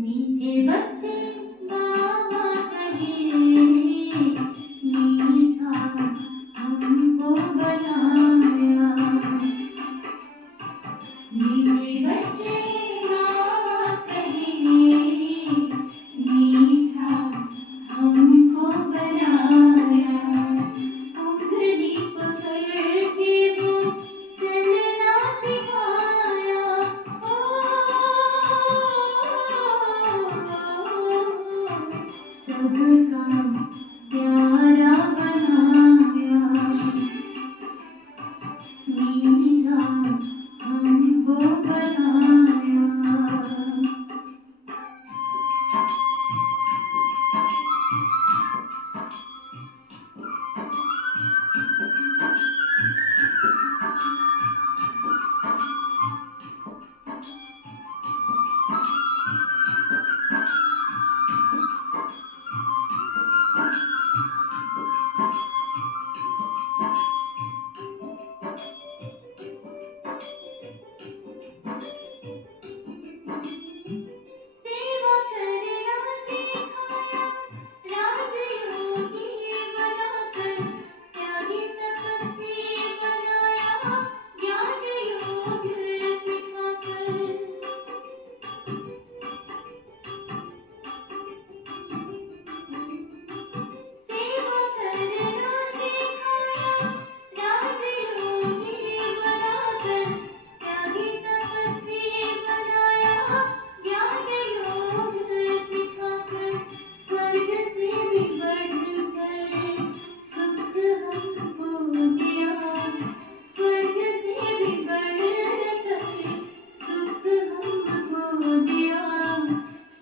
मीठे बच्चे बाबा कहे मीठा हमको बनाया। मीठे बच्चे बाबा कहे मीठा हमको बनाया। उंगली पकड़ के वो चलना सिखाया। सबका प्यारा बनाया। मीठा हमको बनाया। सेवा करना सिखाया। राजयोगी बनाकर त्यागी तपस्वी बनाया। ज्ञान योग सिखाकर सेवा करना सिखाया। राजयोगी बनाकर त्यागी तपस्वी बनाया। ज्ञान योग सिखाकर स्वर्ग से भी बढ़कर सुख हमको दिया। स्वर्ग से भी बढ़कर सुख हमको दिया।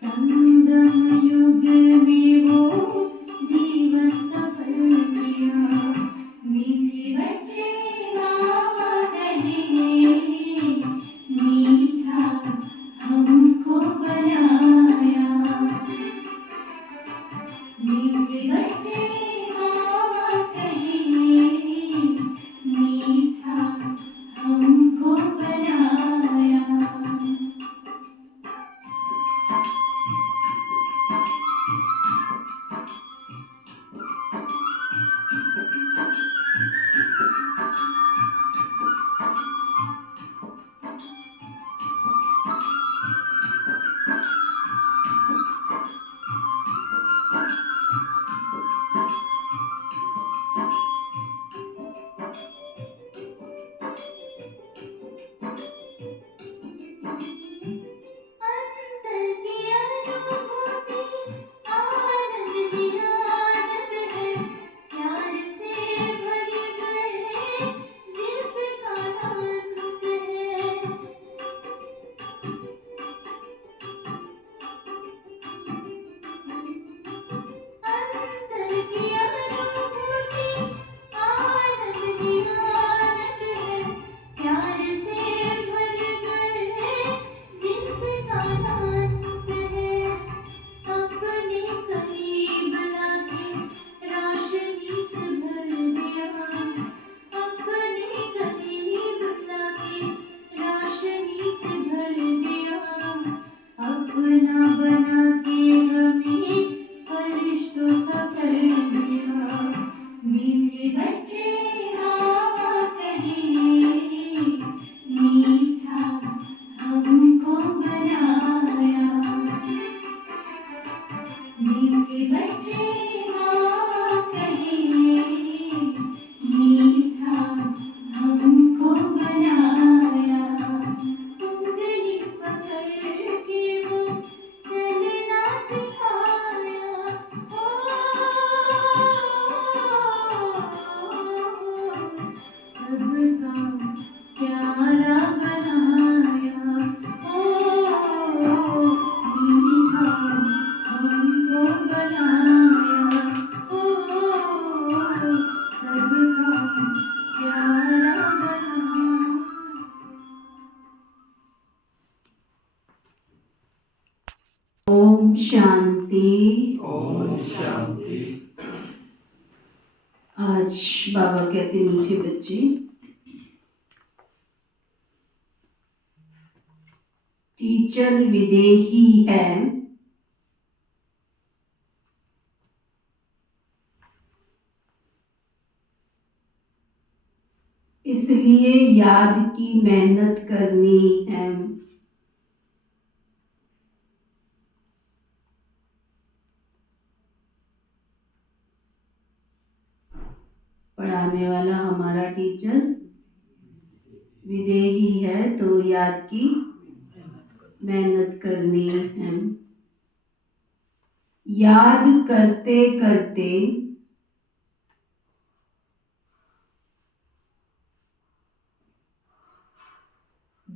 संगम युग में वो जीवन सफल किया। मीठे बच्चे बाबा कहे मीठा हमको बनाया। मीठे बच्चे बाबा कहे मीठा हमको बनाया। अंतर की अनुभूति आनंद ही आनंद है। प्यार से भरी गए जिसका अंत है। अंतर की अनुभूति आनंद ही आनंद है। प्यार से भर गए जिसका अंत है। अपने करीब लाके रोशनी से भर दिया। अपने करीब लाके रोशनी से भर दिया। अपना बना के हमें फरिश्तों सा कर दिया। मीठे बच्चे बाबा कहे मीठा हमको बनाया। मीठे बच्चे बाबा कहे मीठा हमको बनाया। उंगली पकड़ के वो चलना सिखाया। सबका प्यारा बनाया। मीठा हमको बनाया। सबका प्यारा बनाया। ओम शांति। ओम शांति। आज बाबा कहते मीठे बच्चे, टीचर विदेही है इसलिए याद की मेहनत करनी है। पढ़ाने वाला हमारा टीचर विदेही है, तो याद की मेहनत करनी है। याद करते करते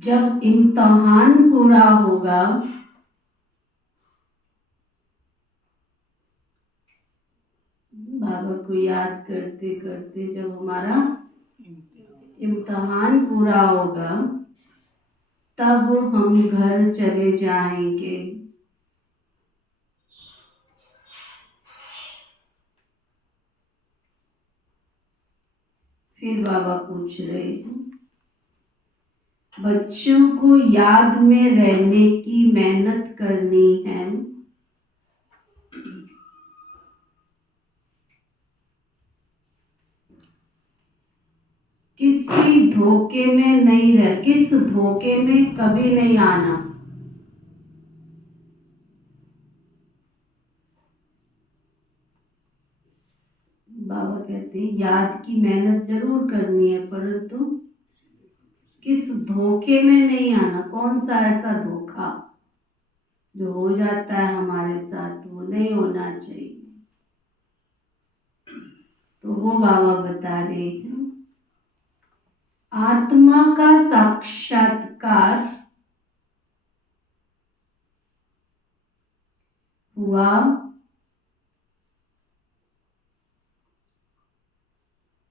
जब इम्तहान पूरा होगा, बाबा को याद करते करते जब हमारा इम्तहान पूरा होगा, तब हम घर चले जाएंगे। फिर बाबा पूछ रहे हैं, बच्चों को याद में रहने की मेहनत करनी है। किसी धोखे में नहीं रह, किस धोखे में कभी नहीं आना। बाबा कहते हैं याद की मेहनत जरूर करनी है, परंतु किस धोखे में नहीं आना। कौन सा ऐसा धोखा जो हो जाता है हमारे साथ, वो नहीं होना चाहिए। तो वो बाबा बता रहे हैं, आत्मा का साक्षात्कार हुआ,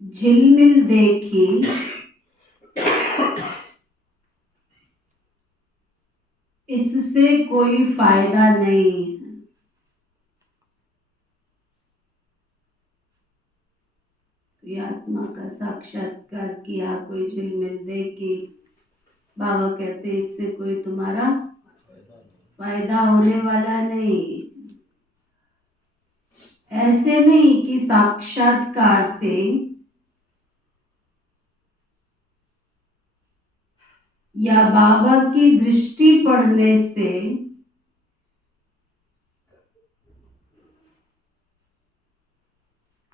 झिलमिल देखी, इससे कोई फायदा नहीं है। कोई आत्मा का साक्षात्कार किया, कोई झिलमिल देखी, बाबा कहते इससे कोई तुम्हारा फायदा होने वाला नहीं। ऐसे नहीं कि साक्षात्कार से या बाबा की दृष्टि पड़ने से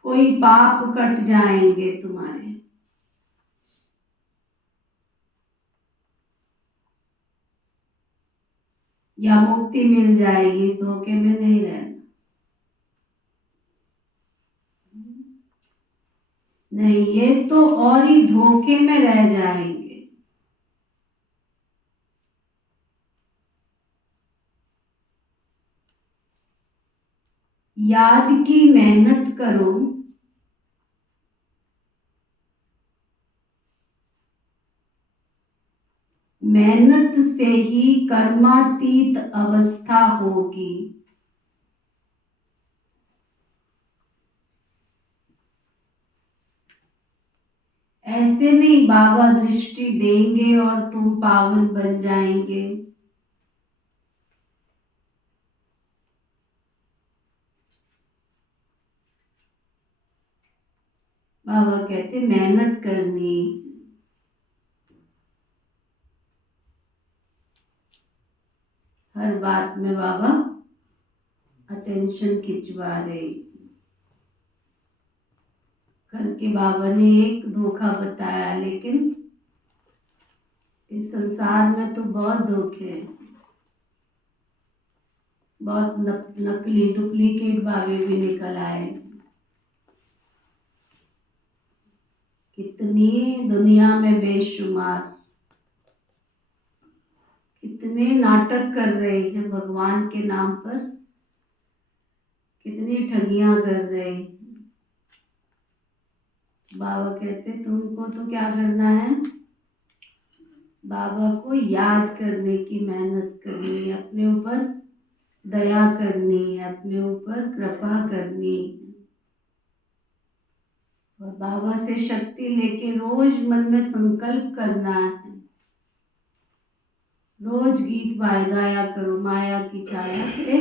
कोई पाप कट जाएंगे तुम्हारे। या मुक्ति मिल जाएगी, इस धोखे में नहीं रहना। नहीं, ये तो और ही धोखे में रह जाएंगे। याद की मेहनत करो, मेहनत से ही कर्मातीत अवस्था होगी। ऐसे नहीं बाबा दृष्टि देंगे और तुम पावन बन जाएंगे। बाबा कहते मेहनत करनी, हर बात में बाबा अटेंशन खिंचवा रहे। करके बाबा ने एक धोखा बताया, लेकिन इस संसार में तो बहुत धोखे हैं। बहुत नकली डुप्लीकेट बाबे भी निकल आए। कितनी दुनिया में बेशुमार, कितने नाटक कर रहे हैं भगवान के नाम पर, कितनी ठगियां कर रहे हैं। बाबा कहते तुमको तो क्या करना है, बाबा को याद करने की मेहनत करनी है, अपने ऊपर दया करनी है, अपने ऊपर कृपा करनी है, और बाबा से शक्ति लेके रोज मन में संकल्प करना है। रोज गीत गाया करो, माया की छाया से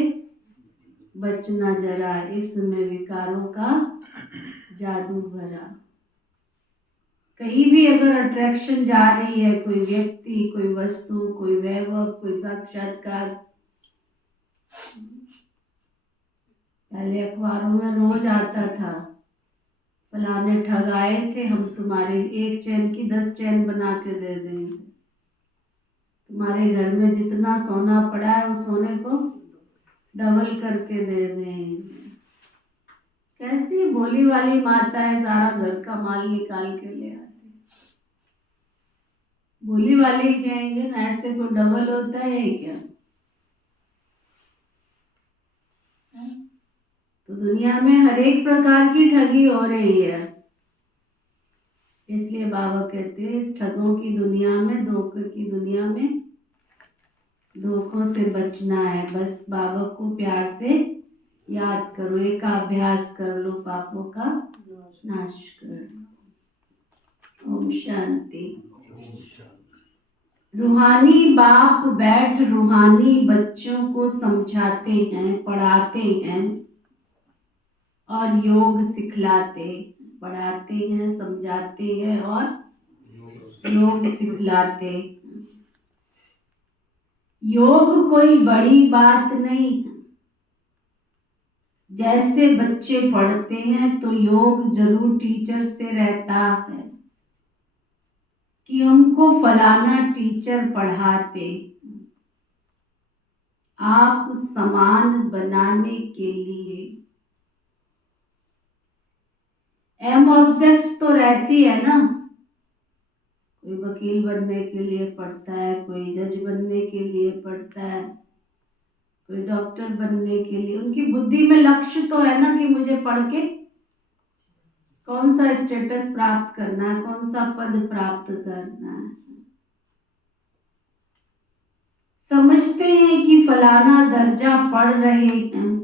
बचना जरा, इसमें विकारों का जादू भरा। कहीं भी अगर अट्रैक्शन जा रही है, कोई व्यक्ति, कोई वस्तु, कोई वैभव, कोई साक्षात्कार, पहले अखबारों में रोज आता था, फलाने ठग आए थे, हम तुम्हारे एक चैन की 10 चैन बना के दे देंगे, तुम्हारे घर में जितना सोना पड़ा है उस सोने को डबल करके दे देंगे। कैसी भोली वाली माता है, सारा घर का माल निकाल के ले आती। भोली वाली कहेंगे ना, ऐसे कोई डबल होता है क्या? तो दुनिया में हर एक प्रकार की ठगी हो रही है, इसलिए बाबा कहते हैं इस ठगों की दुनिया में, धोखे की दुनिया में धोखों से बचना है। बस बाबा को प्यार से याद करो, एक अभ्यास कर लो, पापों का नाश कर लो। ओम शांति। रूहानी बाप बैठ रूहानी बच्चों को समझाते हैं, पढ़ाते हैं और योग सिखलाते, पढ़ाते हैं, समझाते हैं और योग सिखलाते। योग कोई बड़ी बात नहीं है। जैसे बच्चे पढ़ते हैं तो योग जरूर टीचर से रहता है कि हमको फलाना टीचर पढ़ाते। आप समान बनाने के लिए एम ऑब्जेक्ट तो रहती है ना। कोई वकील बनने के लिए पढ़ता है, कोई जज बनने के लिए पढ़ता है, कोई डॉक्टर बनने के लिए। उनकी बुद्धि में लक्ष्य तो है ना कि मुझे पढ़ के कौन सा स्टेटस प्राप्त करना है, कौन सा पद प्राप्त करना है। समझते हैं कि फलाना दर्जा पढ़ रहे हैं,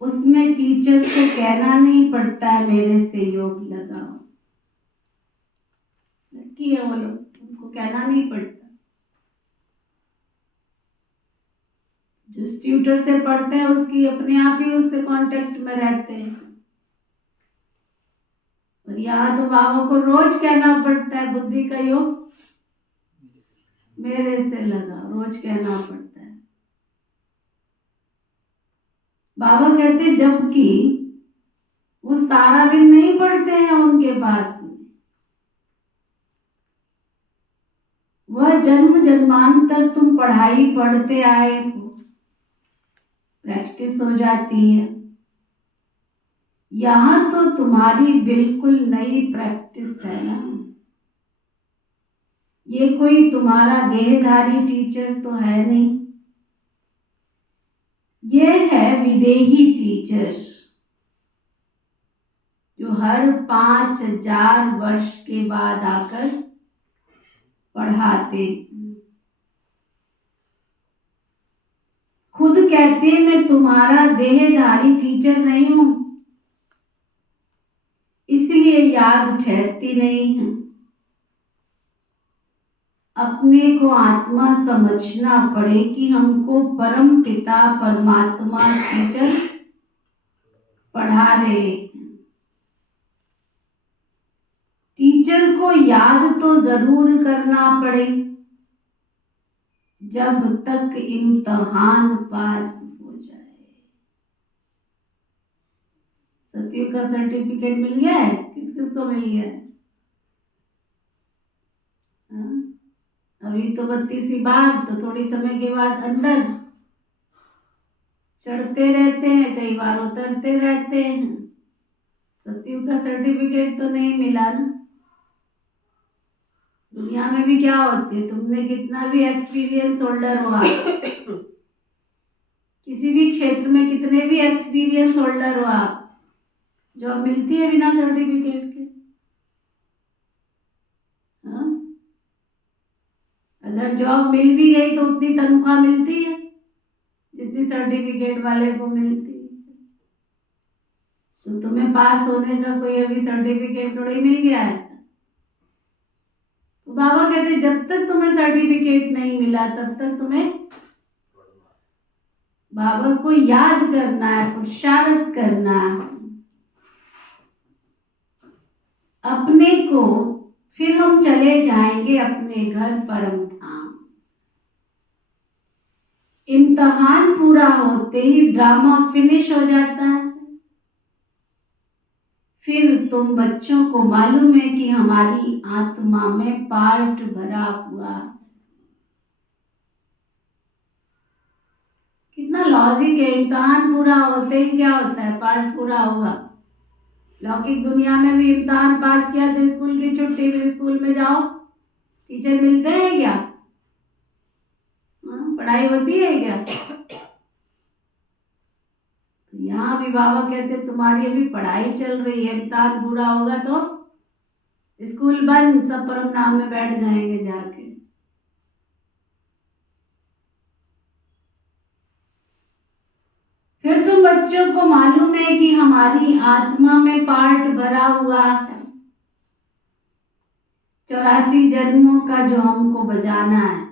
उसमें टीचर को कहना नहीं पड़ता है मेरे से योग लगाओ। लड़की है वो लोग, उनको कहना नहीं पड़ता। जिस ट्यूटर से पढ़ते हैं उसकी अपने आप ही उससे कांटेक्ट में रहते हैं। और यहाँ तो बाबा को रोज कहना पड़ता है बुद्धि का योग मेरे से लगा, रोज कहना पड़ता है। बाबा कहते जबकि वो सारा दिन नहीं पढ़ते हैं उनके पास में, वह जन्म जन्मांतर तुम पढ़ाई पढ़ते आए हो, प्रैक्टिस हो जाती है। यहाँ तो तुम्हारी बिल्कुल नई प्रैक्टिस है ना। ये कोई तुम्हारा देहधारी टीचर तो है नहीं, ये है विदेही टीचर जो हर 5000 वर्ष के बाद आकर पढ़ाते। खुद कहते हैं मैं तुम्हारा देहधारी टीचर नहीं हूं, इसलिए याद ठहरती नहीं है। अपने को आत्मा समझना पड़े कि हमको परम पिता परमात्मा टीचर पढ़ा रहे हैं। टीचर को याद तो जरूर करना पड़े जब तक इम्तिहान पास हो जाए। सत्युग का सर्टिफिकेट मिल गया है? किस किस को मिल गया है? अभी तो 32वीं बार, तो थोड़ी समय के बाद अंदर चढ़ते रहते हैं, कई बार उतरते रहते हैं। सत्युग का सर्टिफिकेट तो नहीं मिला ना। दुनिया में भी क्या होती है, तुमने कितना भी एक्सपीरियंस होल्डर हो, आप किसी भी क्षेत्र में कितने भी एक्सपीरियंस होल्डर हो, आप जॉब मिलती है बिना सर्टिफिकेट के? हाँ? अगर जॉब मिल भी गई तो उतनी तनख्वाह मिलती है जितनी सर्टिफिकेट वाले को मिलती है। तो तुम्हें पास होने का कोई अभी सर्टिफिकेट थोड़ी मिल गया है। तो बाबा कहते जब तक तुम्हें सर्टिफिकेट नहीं मिला तब तक तुम्हें बाबा को याद करना है, पुरुषार्थ करना है। अपने को फिर हम चले जाएंगे अपने घर परम धाम। इम्तिहान पूरा होते ही ड्रामा फिनिश हो जाता है। फिर तुम बच्चों को मालूम है कि हमारी आत्मा में पार्ट भरा हुआ। कितना लॉजिक है। इम्तिहान पूरा होते ही क्या होता है? पार्ट पूरा हुआ। लौकिक दुनिया में भी इम्तिहान पास किया तो स्कूल की छुट्टी, फिर स्कूल में जाओ, टीचर मिलते हैं क्या? पढ़ाई होती है क्या? तो यहाँ भी बाबा कहते तुम्हारी अभी पढ़ाई चल रही है, इम्तिहान पूरा होगा तो स्कूल बंद, सब परम नाम में बैठ जाएंगे जाके। फिर तुम बच्चों को मालूम है कि हमारी आत्मा में पार्ट भरा हुआ है। 84 जन्मों का जो हमको बजाना है,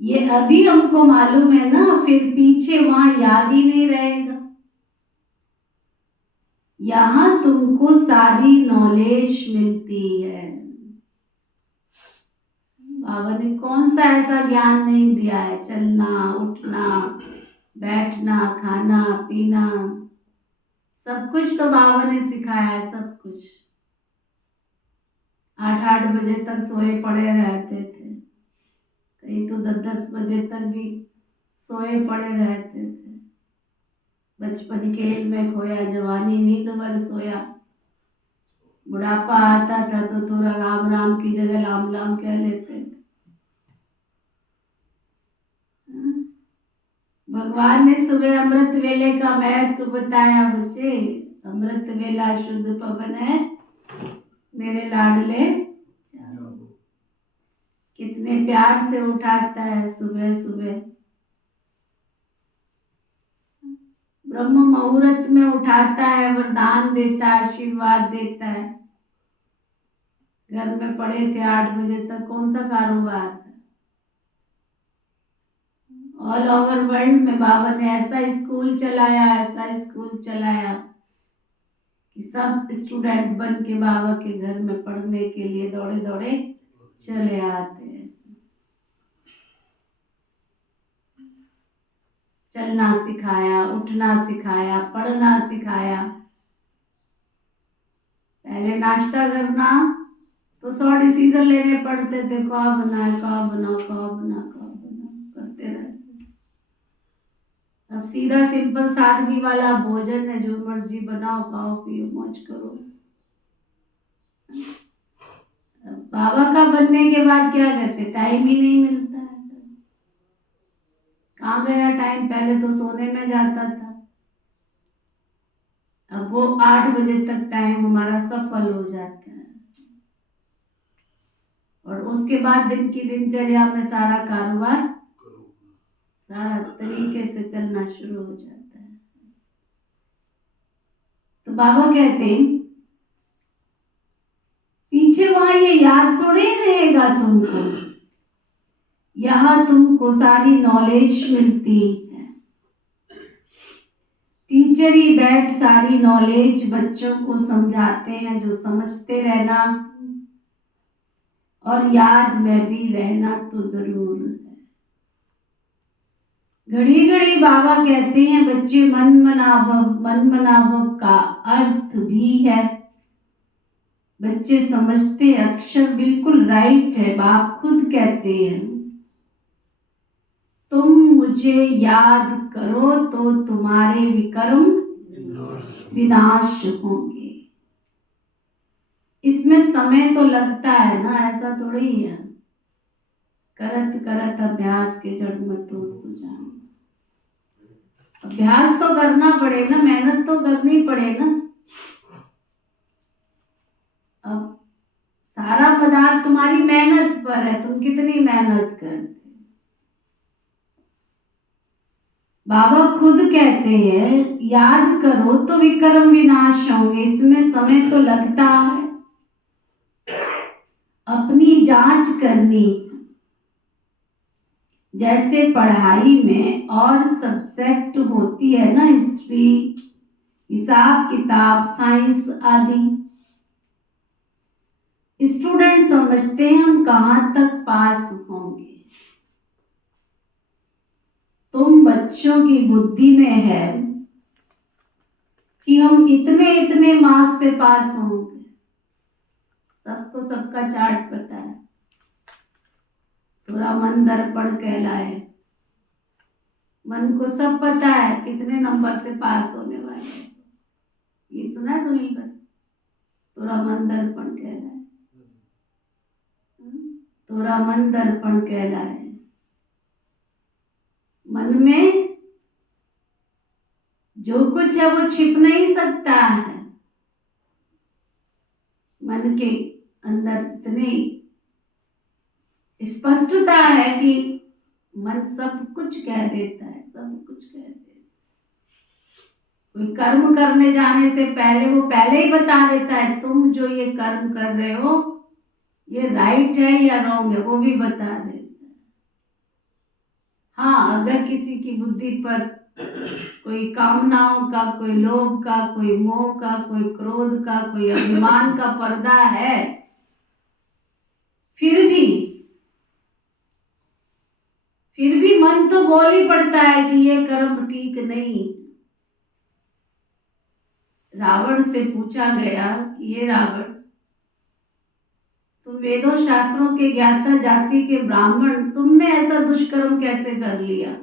ये अभी हमको मालूम है ना, फिर पीछे वहां याद ही नहीं रहेगा। यहाँ तुमको सारी नॉलेज मिलती है। बाबा ने कौन सा ऐसा ज्ञान नहीं दिया है? चलना, उठना, बैठना, खाना, पीना, सब कुछ तो बाबा ने सिखाया है। सब कुछ 8-8 बजे तक सोए पड़े रहते थे, कहीं तो 10-10 बजे तक भी सोए पड़े रहते थे। बचपन खेल में खोया, जवानी नींद भर सोया। बुढ़ापा आता था तो थोड़ा राम राम की जगह लाम लाम कह लेते थे। भगवान ने सुबह अमृत वेले का महत्व बताया। बच्चे, अमृत वेला शुद्ध पवन है, मेरे लाडले कितने प्यार से उठाता है सुबह सुबह। ब्रह्म मुहूर्त में उठाता है, वरदान देता है, आशीर्वाद देता है। घर में पड़े थे 8 बजे तक, कौन सा कारोबार था? ऑल ओवर वर्ल्ड में बाबा ने ऐसा स्कूल चलाया, ऐसा स्कूल चलाया कि सब स्टूडेंट बन के बाबा के घर में पढ़ने के लिए दौड़े दौड़े चले आते हैं। चलना सिखाया, उठना सिखाया, पढ़ना सिखाया। पहले नाश्ता करना तो 100 डिसीजन लेने पड़ते थे, क्या बनाए, क्या बनाओ, क्या बनाओ, क्या बनाओ, करते रहते। अब सीधा सिंपल सादगी वाला भोजन है, जो मर्जी बनाओ, खाओ, पियो, मौज करो। बाबा का बनने के बाद क्या करते? टाइम ही नहीं मिलता है। कहाँ गया टाइम? पहले तो सोने में जाता था, अब वो 8 बजे तक टाइम हमारा सफल हो जाता है। और उसके बाद दिन की दिनचर्या में सारा कारोबार सारा तरीके से चलना शुरू हो जाता है। तो बाबा कहते हैं पीछे वहां ये याद थोड़े रहेगा तुमको, यहाँ तुमको सारी नॉलेज मिलती है। टीचर ही बैठ सारी नॉलेज बच्चों को समझाते हैं, जो समझते रहना और याद में भी रहना तो जरूर है। घड़ी घड़ी बाबा कहते हैं बच्चे, मन मनाभव का अर्थ भी है। बच्चे समझते अक्षर बिल्कुल राइट है। बाप खुद कहते हैं तुम मुझे याद करो तो तुम्हारे विकर्म विनाश होंगे। इसमें समय तो लगता है ना, ऐसा थोड़ी है करत करत अभ्यास के जड़ मत सुझाओ। अभ्यास तो करना पड़े ना, मेहनत तो करनी पड़े ना। अब सारा पदार्थ तुम्हारी मेहनत पर है, तुम कितनी मेहनत करते। बाबा खुद कहते हैं याद करो तो विक्रम विनाश होंगे। इसमें समय तो लगता है, अपनी जांच करनी। जैसे पढ़ाई में और सब्जेक्ट होती है ना, हिस्ट्री हिसाब किताब, साइंस आदि। स्टूडेंट समझते हैं हम कहाँ तक पास होंगे। तुम बच्चों की बुद्धि में है कि हम इतने इतने मार्क्स से पास होंगे। सबको सबका चार्ट पता है। थोड़ा मन दर्पण कहलाए। मन को सब पता है कितने नंबर से पास होने वाले हैं। ये सुना है सुनील पर? थोड़ा मन दर्पण कहलाए। थोड़ा मन दर्पण कहलाए। मन में जो कुछ है वो छिप नहीं सकता है। मन के अंदर इतनी स्पष्टता है कि मन सब कुछ कह देता है, सब कुछ कह देता है। कोई कर्म करने जाने से पहले वो पहले ही बता देता है, तुम जो ये कर्म कर रहे हो ये राइट है या रॉन्ग है, वो भी बता देता है। हाँ, अगर किसी की बुद्धि पर कोई कामनाओं का, कोई लोभ का, कोई मोह का, कोई क्रोध का, कोई अभिमान का पर्दा है, फिर भी मन तो बोल ही पड़ता है कि ये कर्म ठीक नहीं। रावण से पूछा गया कि ये रावण, तुम वेदों शास्त्रों के ज्ञाता जाति के ब्राह्मण, तुमने ऐसा दुष्कर्म कैसे कर लिया?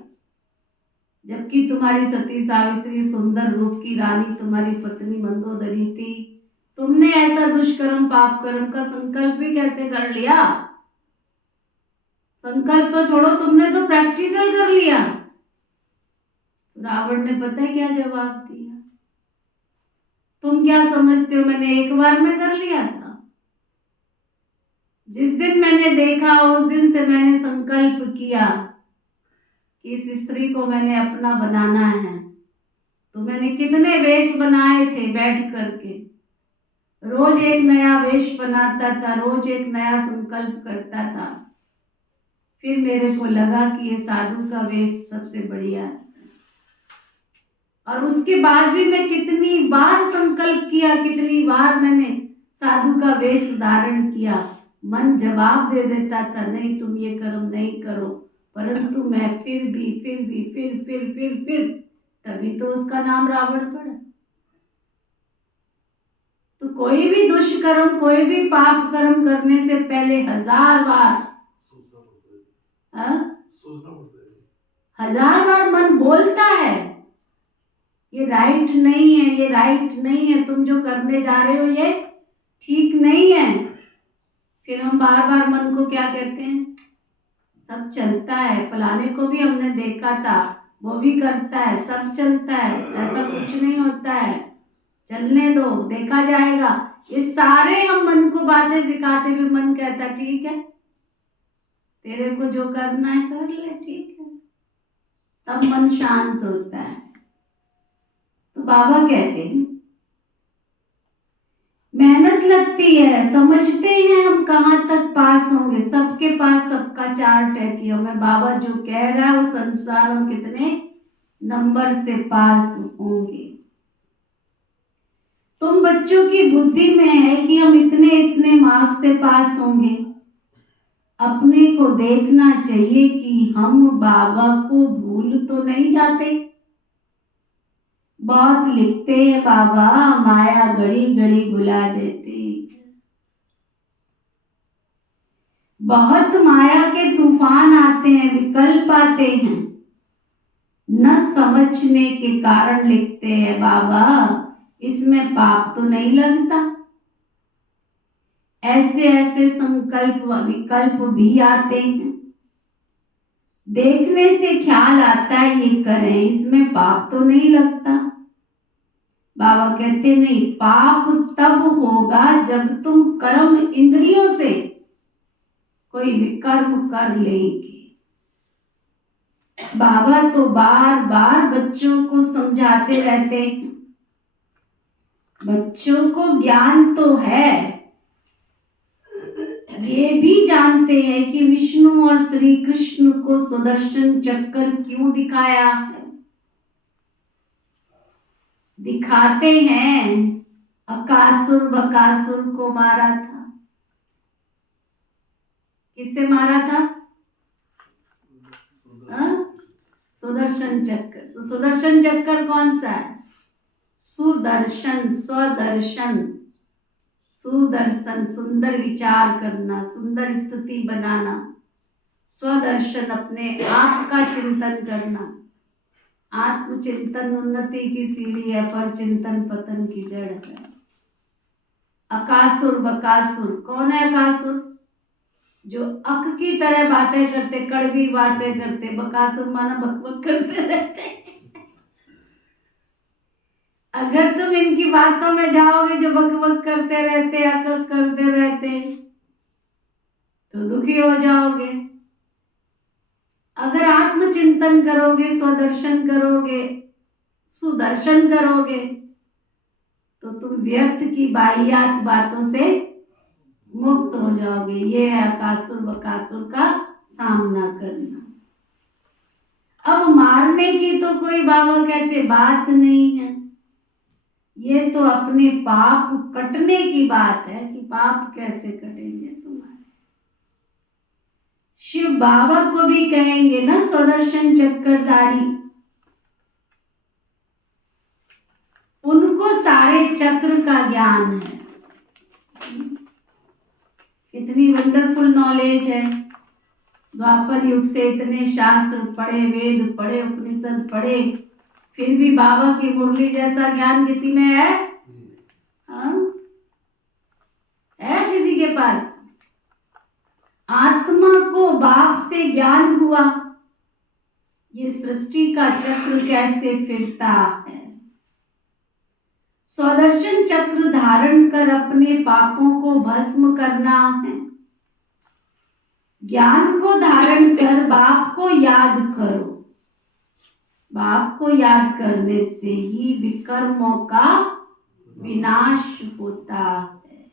जबकि तुम्हारी सती सावित्री सुंदर रूप की रानी तुम्हारी पत्नी मंदोदरी थी, तुमने ऐसा दुष्कर्म पाप कर्म का संकल्प भी कैसे कर लिया? संकल्प तो छोड़ो, तुमने तो प्रैक्टिकल कर लिया। रावण ने पता है क्या जवाब दिया? तुम क्या समझते हो मैंने एक बार में कर लिया था? जिस दिन मैंने देखा उस दिन से मैंने संकल्प किया कि इस स्त्री को मैंने अपना बनाना है। तो मैंने कितने वेश बनाए थे बैठ करके, रोज एक नया वेश बनाता था, रोज एक नया संकल्प करता था। फिर मेरे को लगा कि ये साधु का वेश सबसे बढ़िया है। और उसके बाद भी मैं कितनी बार संकल्प किया, कितनी बार मैंने साधु का वेश धारण किया। मन जवाब दे देता था, नहीं तुम ये कर्म नहीं करो, परंतु मैं फिर तभी तो उसका नाम रावण पड़ा। तो कोई भी दुष्कर्म, कोई भी पाप कर्म करने से पहले 1000 बार सोचना पड़ता है। 1000 बार मन बोलता है ये राइट नहीं है, ये राइट नहीं है, तुम जो करने जा रहे हो ये ठीक नहीं है। फिर हम बार बार मन को क्या कहते हैं, सब चलता है, फलाने को भी हमने देखा था वो भी करता है, सब चलता है, ऐसा कुछ नहीं होता है, चलने दो, देखा जाएगा। ये सारे हम मन को बातें सिखाते हुए मन कहता ठीक है, तेरे को जो करना है कर ले, ठीक है। तब मन शांत होता है। तो बाबा कहते हैं मेहनत लगती है, समझते हैं हम कहाँ तक पास होंगे। सबके पास सबका चार्ट है कि हमें बाबा जो कह रहा है उस अनुसार हम कितने नंबर से पास होंगे। तुम बच्चों की बुद्धि में है कि हम इतने इतने मार्क्स से पास होंगे। अपने को देखना चाहिए कि हम बाबा को भूल तो नहीं जाते। बहुत लिखते हैं बाबा, माया घड़ी घड़ी भुला देती। बहुत माया के तूफान आते हैं, विकल्प आते हैं, न समझने के कारण लिखते हैं बाबा इसमें पाप तो नहीं लगता। ऐसे ऐसे संकल्प विकल्प भी आते हैं, देखने से ख्याल आता है ये करें, इसमें पाप तो नहीं लगता। बाबा कहते नहीं, पाप तब होगा जब तुम कर्म इंद्रियों से कोई विकर्म कर लेंगे। बाबा तो बार बार बच्चों को समझाते रहते हैं। बच्चों को ज्ञान तो है, ये भी जानते हैं कि विष्णु और श्री कृष्ण को सुदर्शन चक्र क्यों दिखाया है। दिखाते हैं अकासुर बकासुर को मारा था। किससे मारा था? सुदर्शन चक्र। तो सुदर्शन चक्र कौन सा है? सुदर्शन, स्वदर्शन, सुदर्शन, सुंदर विचार करना, सुंदर स्थिति बनाना, स्वदर्शन, अपने आप का चिंतन करना। आत्मचिंतन उन्नति की सीढ़ी है, पर चिंतन पतन की जड़ है। अकासुर बकासुर, कौन है अकासुर? जो अक की तरह बातें करते, कड़वी बातें करते। बकासुर माना बकबक करते रहते। अगर तुम इनकी बातों में जाओगे जो बकबक करते रहते, अक करते रहते, तो दुखी हो जाओगे। अगर आत्मचिंतन करोगे, स्वदर्शन करोगे, सुदर्शन करोगे, तो तुम व्यर्थ की बाह्यात बातों से मुक्त हो जाओगे। ये है अकासुर बकासुर का सामना करना। अब मारने की तो कोई बाबा कहते बात नहीं है, ये तो अपने पाप कटने की बात है कि पाप कैसे कटेंगे तुम्हारे। शिव बाबा को भी कहेंगे ना स्वदर्शन चक्रधारी, उनको सारे चक्र का ज्ञान है। कितनी वंडरफुल नॉलेज है। द्वापर युग से इतने शास्त्र पढ़े, वेद पढ़े, उपनिषद पढ़े, फिर भी बाबा की मुरली जैसा ज्ञान किसी में है? हाँ? है किसी के पास? आत्मा को बाप से ज्ञान हुआ, ये सृष्टि का चक्र कैसे फिरता है। स्वदर्शन चक्र धारण कर अपने पापों को भस्म करना है। ज्ञान को धारण कर बाप को याद करो। बाप को याद करने से ही विकर्मों का विनाश होता है।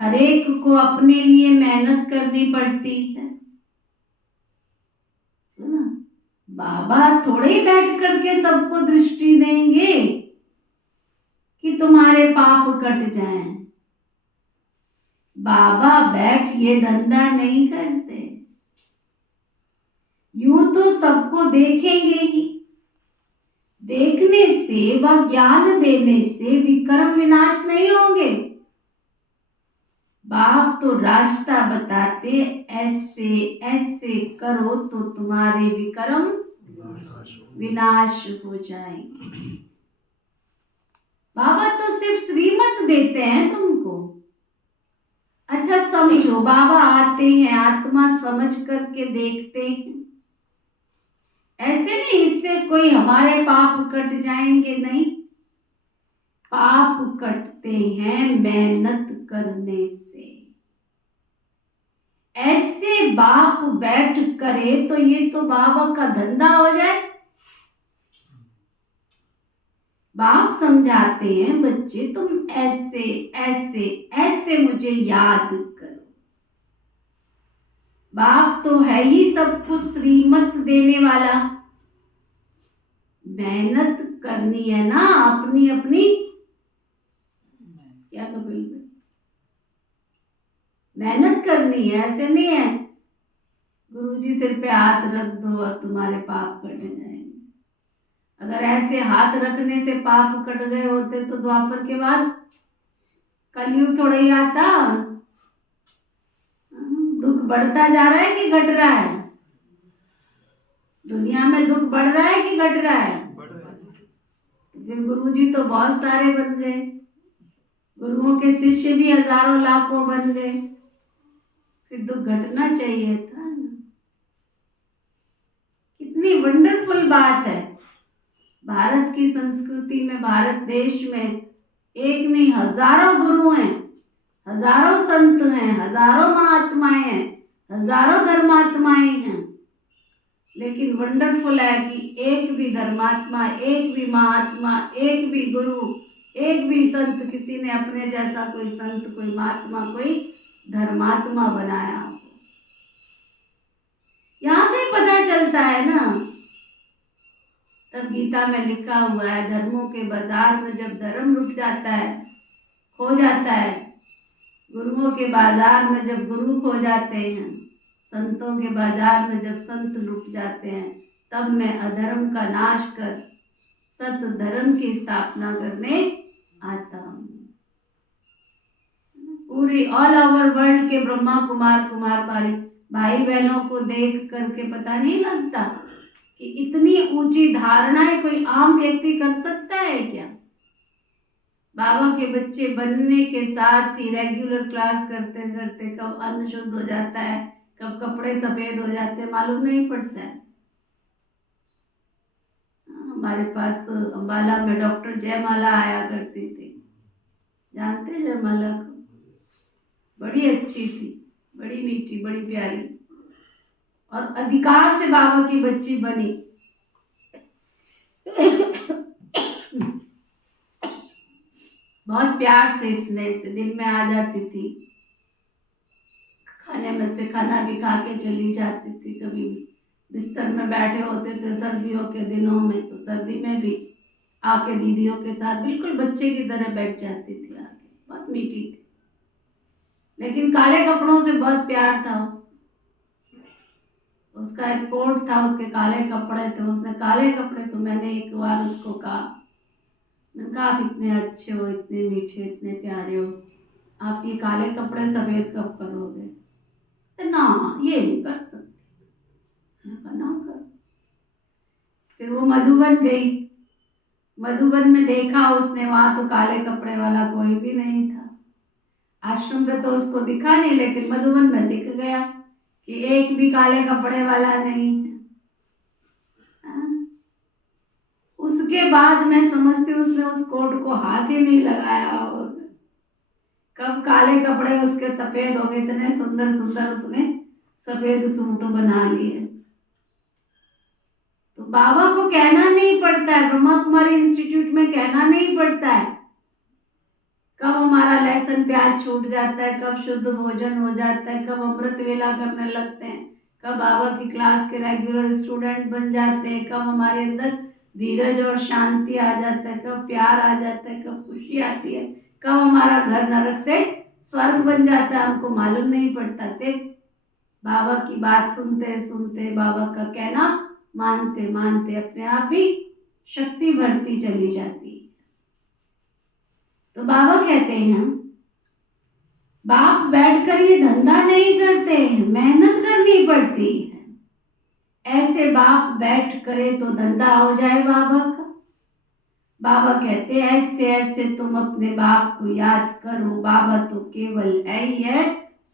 हरेक को अपने लिए मेहनत करनी पड़ती है ना। बाबा थोड़े ही बैठ करके सबको दृष्टि देंगे कि तुम्हारे पाप कट जाएं। बाबा बैठ ये धंधा नहीं करते। यूं तो सबको देखेंगे ही, देखने से व ज्ञान देने से विकर्म विनाश नहीं होंगे। बाप तो रास्ता बताते, ऐसे ऐसे करो तो तुम्हारे विकर्म विनाश हो जाएंगे। बाबा तो सिर्फ श्रीमत देते हैं तुमको। अच्छा समझो, बाबा आते हैं, आत्मा समझ करके देखते हैं। ऐसे नहीं इससे कोई हमारे पाप कट जाएंगे, नहीं। पाप कटते हैं मेहनत करने से। ऐसे बाप बैठ करे तो ये तो बाबा का धंधा हो जाए। बाप समझाते हैं, बच्चे तुम ऐसे ऐसे ऐसे मुझे याद करो। बाप तो है ही सब कुछ श्रीमत देने वाला। मेहनत करनी है ना अपनी अपनी। क्या कपिल भाई, मेहनत करनी है, ऐसे नहीं है गुरुजी सिर पे हाथ रख दो और तुम्हारे पाप कट जाएंगे। अगर ऐसे हाथ रखने से पाप कट गए होते तो द्वापर के बाद कलयुग थोड़ा ही आता। दुख बढ़ता जा रहा है कि घट रहा है? दुनिया में दुख बढ़ रहा है कि घट रहा है? फिर गुरुजी तो बहुत सारे बन गए, गुरुओं के शिष्य भी हजारों लाखों बन गए, फिर दुख घटना चाहिए था ना। कितनी वंडरफुल बात है। भारत की संस्कृति में, भारत देश में एक नहीं हजारों गुरु हैं, हजारों संत हैं, हजारों महात्माएं हैं, हजारों धर्मात्माएं हैं। लेकिन वंडरफुल है कि एक भी धर्मात्मा, एक भी महात्मा, एक भी गुरु, एक भी संत, किसी ने अपने जैसा कोई संत, कोई महात्मा, कोई धर्मात्मा बनाया हो। यहां से पता चलता है ना। तब गीता में लिखा हुआ है, धर्मों के बाजार में जब धर्म लुट जाता है, खो जाता है, गुरुओं के बाजार में जब गुरु खो जाते हैं, संतों के बाजार में जब संत लुट जाते हैं, तब मैं अधर्म का नाश कर सत धर्म की स्थापना करने आता हूँ। पूरी ऑल ओवर वर्ल्ड के ब्रह्मा कुमार कुमारपाली भाई बहनों को देख करके पता नहीं लगता कि इतनी ऊंची धारणाएं कोई आम व्यक्ति कर सकता है क्या? बाबा के बच्चे बनने के साथ ही रेगुलर क्लास करते करते कब अन्न शुद्ध हो जाता है, कब कपड़े सफेद हो जाते हैं, मालूम नहीं पड़ता है। हमारे पास अम्बाला में डॉक्टर जयमाला आया करती थी, जानते जयमाला को? बड़ी अच्छी थी, बड़ी मीठी, बड़ी प्यारी, और अधिकार से बाबा की बच्ची बनी। बहुत प्यार से स्नेह से दिल में आ जाती थी, खाने में से खाना भी खा के चली जाती थी। कभी बिस्तर में बैठे होते थे सर्दियों के दिनों में, तो सर्दी में भी आके दीदियों के साथ बिल्कुल बच्चे की तरह बैठ जाती थी आके। बहुत मीठी थी, लेकिन काले कपड़ों से बहुत प्यार था उसका एक कोट था, उसके काले कपड़े थे, उसने काले कपड़े, तो मैंने एक बार उसको कहा, मैंने कहा आप इतने अच्छे हो, इतने मीठे, इतने प्यारे हो, आप ये काले कपड़े सफेद कब करोगे? तो ना, ये नहीं कर सकती। ना कर। फिर वो मधुबन गई, मधुबन में देखा उसने, वहां तो काले कपड़े वाला कोई भी नहीं था। आश्रम पे तो उसको दिखा नहीं, लेकिन मधुबन में दिख गया कि एक भी काले कपड़े वाला नहीं है। उसके बाद मैं समझती हूँ उसने उस कोट को हाथ ही नहीं लगाया होगा। कब काले कपड़े उसके सफेद हो गए, इतने सुंदर सुंदर उसने सफेद सूट बना लिए। तो बाबा को कहना नहीं पड़ता है, ब्रह्मा कुमारी इंस्टीट्यूट में कहना नहीं पड़ता है कब हमारा लेसन प्याज छूट जाता है, कब शुद्ध भोजन हो जाता है, कब अमृत वेला करने लगते हैं, कब बाबा की क्लास के रेगुलर स्टूडेंट बन जाते हैं, कब हमारे अंदर धीरज और शांति आ जाता है, कब प्यार आ जाता है, कब खुशी आती है, कब हमारा घर नरक से स्वर्ग बन जाता है, हमको मालूम नहीं पड़ता। सिर्फ बाबा की बात सुनते सुनते, बाबा का कहना मानते मानते अपने आप ही शक्ति बढ़ती चली जाती है। तो बाबा कहते हैं बाप बैठकर ये धंधा नहीं करते हैं, मेहनत करनी पड़ती है। ऐसे बाप बैठ करे तो धंधा हो जाए बाबा का। बाबा कहते हैं ऐसे ऐसे तुम अपने बाप को याद करो, बाबा तो केवल है ही है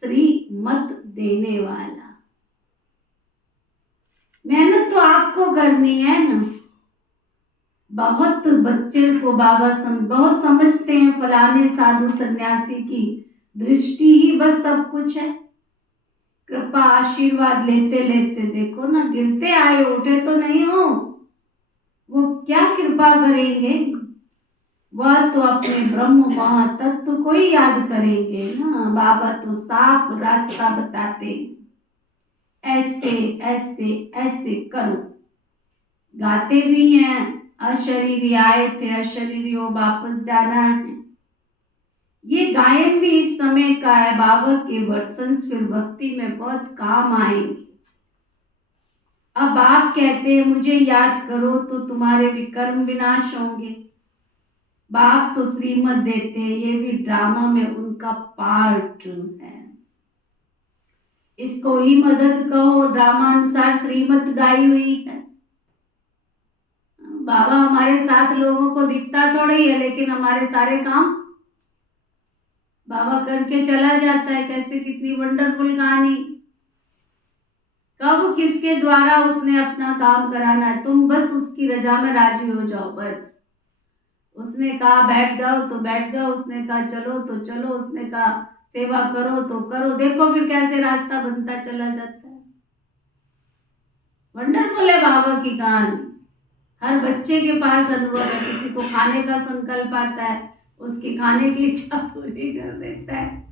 श्रीमत देने वाला। मेहनत तो आपको करनी है ना। बहुत बच्चे को बाबा बहुत समझते हैं, फलाने साधु सन्यासी की दृष्टि ही बस सब कुछ है। कृपा आशीर्वाद लेते लेते देखो ना, गिरते आए उठे तो नहीं हो, वो क्या कृपा करेंगे? वह तो अपने ब्रह्म महातत्व को ही याद करेंगे ना। बाबा तो साफ रास्ता बताते, ऐसे ऐसे ऐसे करो। गाते भी हैं, अशरीरी आए थे अशरीरियों वापस जाना है। ये गायन भी इस समय का है। बाबा के वर्सन्स फिर भक्ति में बहुत काम आएंगे। अब आप कहते हैं मुझे याद करो तो तुम्हारे विकर्म विनाश होंगे। बाप तो श्रीमत देते हैं, ये भी ड्रामा में उनका पार्ट है। इसको ही मदद कहो, ड्रामा अनुसार श्रीमत गाई हुई है। बाबा हमारे साथ लोगों को दिखता थोड़ा ही है, लेकिन हमारे सारे काम बाबा करके चला जाता है। कैसे, कितनी वंडरफुल कहानी। कब किसके द्वारा उसने अपना काम कराना है, तुम बस उसकी रजा में राजी हो जाओ। बस उसने कहा बैठ जाओ तो बैठ जाओ, उसने कहा चलो तो चलो, उसने कहा सेवा करो तो करो। देखो फिर कैसे रास्ता बनता चला जाता है। वंडरफुल है बाबा की कहानी। हर बच्चे के पास अनुभव है। किसी को खाने का संकल्प आता है, उसकी खाने की इच्छा पूरी कर देता है।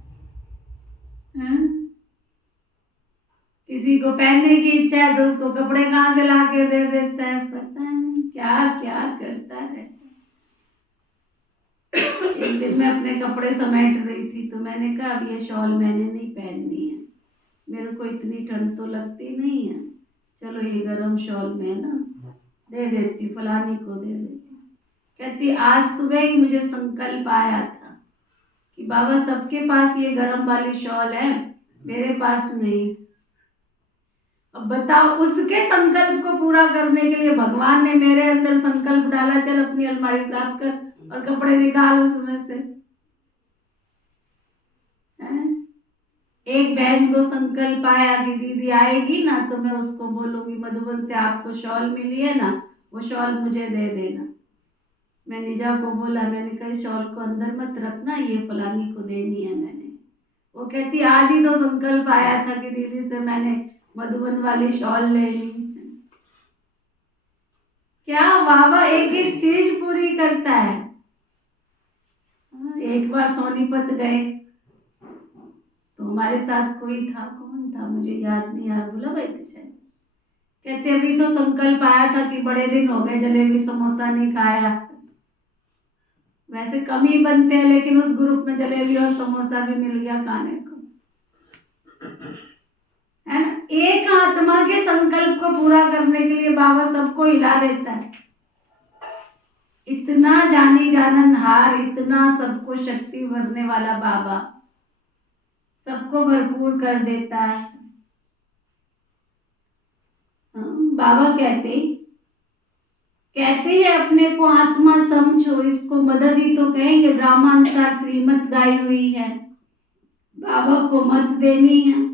किसी को पहनने की इच्छा है तो उसको कपड़े कहाँ से ला के दे देता है, पता नहीं क्या क्या करता रहता है। एक दिन मैं अपने कपड़े समेट रही थी तो मैंने कहा अब ये शॉल मैंने नहीं पहननी है, मेरे को इतनी ठंड तो लगती नहीं है, चलो ये गरम शॉल मैं ना दे देती, फलानी को दे देती। कहती आज सुबह ही मुझे संकल्प आया था कि बाबा सबके पास ये गरम वाली शॉल है, मेरे पास नहीं। अब बताओ, उसके संकल्प को पूरा करने के लिए भगवान ने मेरे अंदर संकल्प डाला, चल अपनी अलमारी साफ कर और कपड़े निकाल उसमें से। एक बहन को संकल्प आया कि दीदी आएगी ना तो मैं उसको बोलूंगी मधुबन से आपको शॉल मिली है ना, वो शॉल मुझे दे देना। मैं निजा को बोला, मैंने कहा शॉल को अंदर मत रखना, ये फलानी को देनी है मैंने। वो कहती आज ही तो संकल्प आया था कि दीदी से मैंने मधुबन वाली शॉल लेनी। क्या बाबा एक एक चीज पूरी करता है। एक बार सोनीपत गए तो हमारे साथ कोई था, कौन था मुझे याद नहीं आ रहा, बोला भाई थे शायद। कहते अभी तो संकल्प आया था कि बड़े दिन हो गए जलेबी समोसा नहीं खाया। वैसे कम ही बनते हैं लेकिन उस ग्रुप में जलेबी और समोसा भी मिल गया खाने को, है ना। एक आत्मा के संकल्प को पूरा करने के लिए बाबा सबको हिला देता है। इतना जानी जाननहार, इतना सबको शक्ति भरने वाला बाबा सबको भरपूर कर देता है। बाबा कहते हैं अपने को आत्मा समझो, इसको मदद ही तो कहेंगे, ड्रामानुसार श्रीमत गाई हुई है, बाबा को मत देनी है।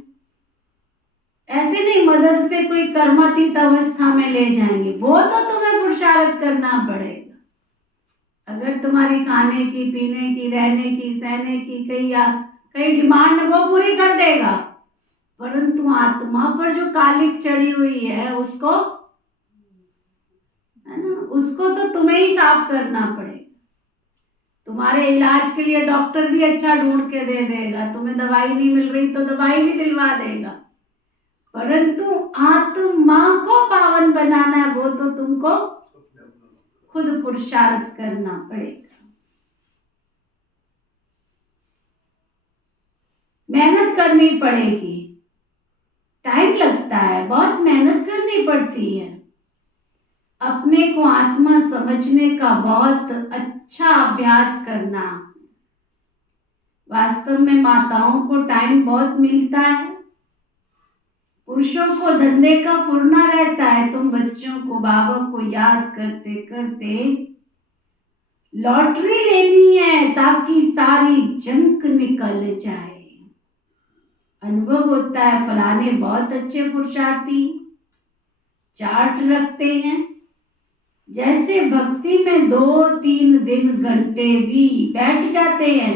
ऐसे नहीं मदद से कोई कर्मातीत अवस्था में ले जाएंगे, वो तो तुम्हें पुरुषार्थ करना पड़ेगा। अगर तुम्हारी खाने की, पीने की, रहने की, सहने की कई डिमांड वो पूरी कर देगा, परंतु आत्मा पर जो कालिक चढ़ी हुई है उसको, है ना, उसको तो तुम्हें ही साफ करना पड़ेगा। तुम्हारे इलाज के लिए डॉक्टर भी अच्छा ढूंढ के दे देगा, तुम्हें दवाई नहीं मिल रही तो दवाई भी दिलवा देगा, परंतु आत्मा को पावन बनाना है वो तो तुमको खुद पुरुषार्थ करना पड़ेगा। मेहनत करनी पड़ेगी, टाइम लगता है, बहुत मेहनत करनी पड़ती है। अपने को आत्मा समझने का बहुत अच्छा अभ्यास करना। वास्तव में माताओं को टाइम बहुत मिलता है, पुरुषों को धंधे का फुरना रहता है। तुम बच्चों को, बाबा को याद करते करते लॉटरी लेनी है ताकि सारी जंक निकल जाए। अनुभव होता है फलाने बहुत अच्छे पुरुषार्थी, चार्ट रखते हैं, जैसे भक्ति में 2-3 दिन घंटे भी बैठ जाते हैं।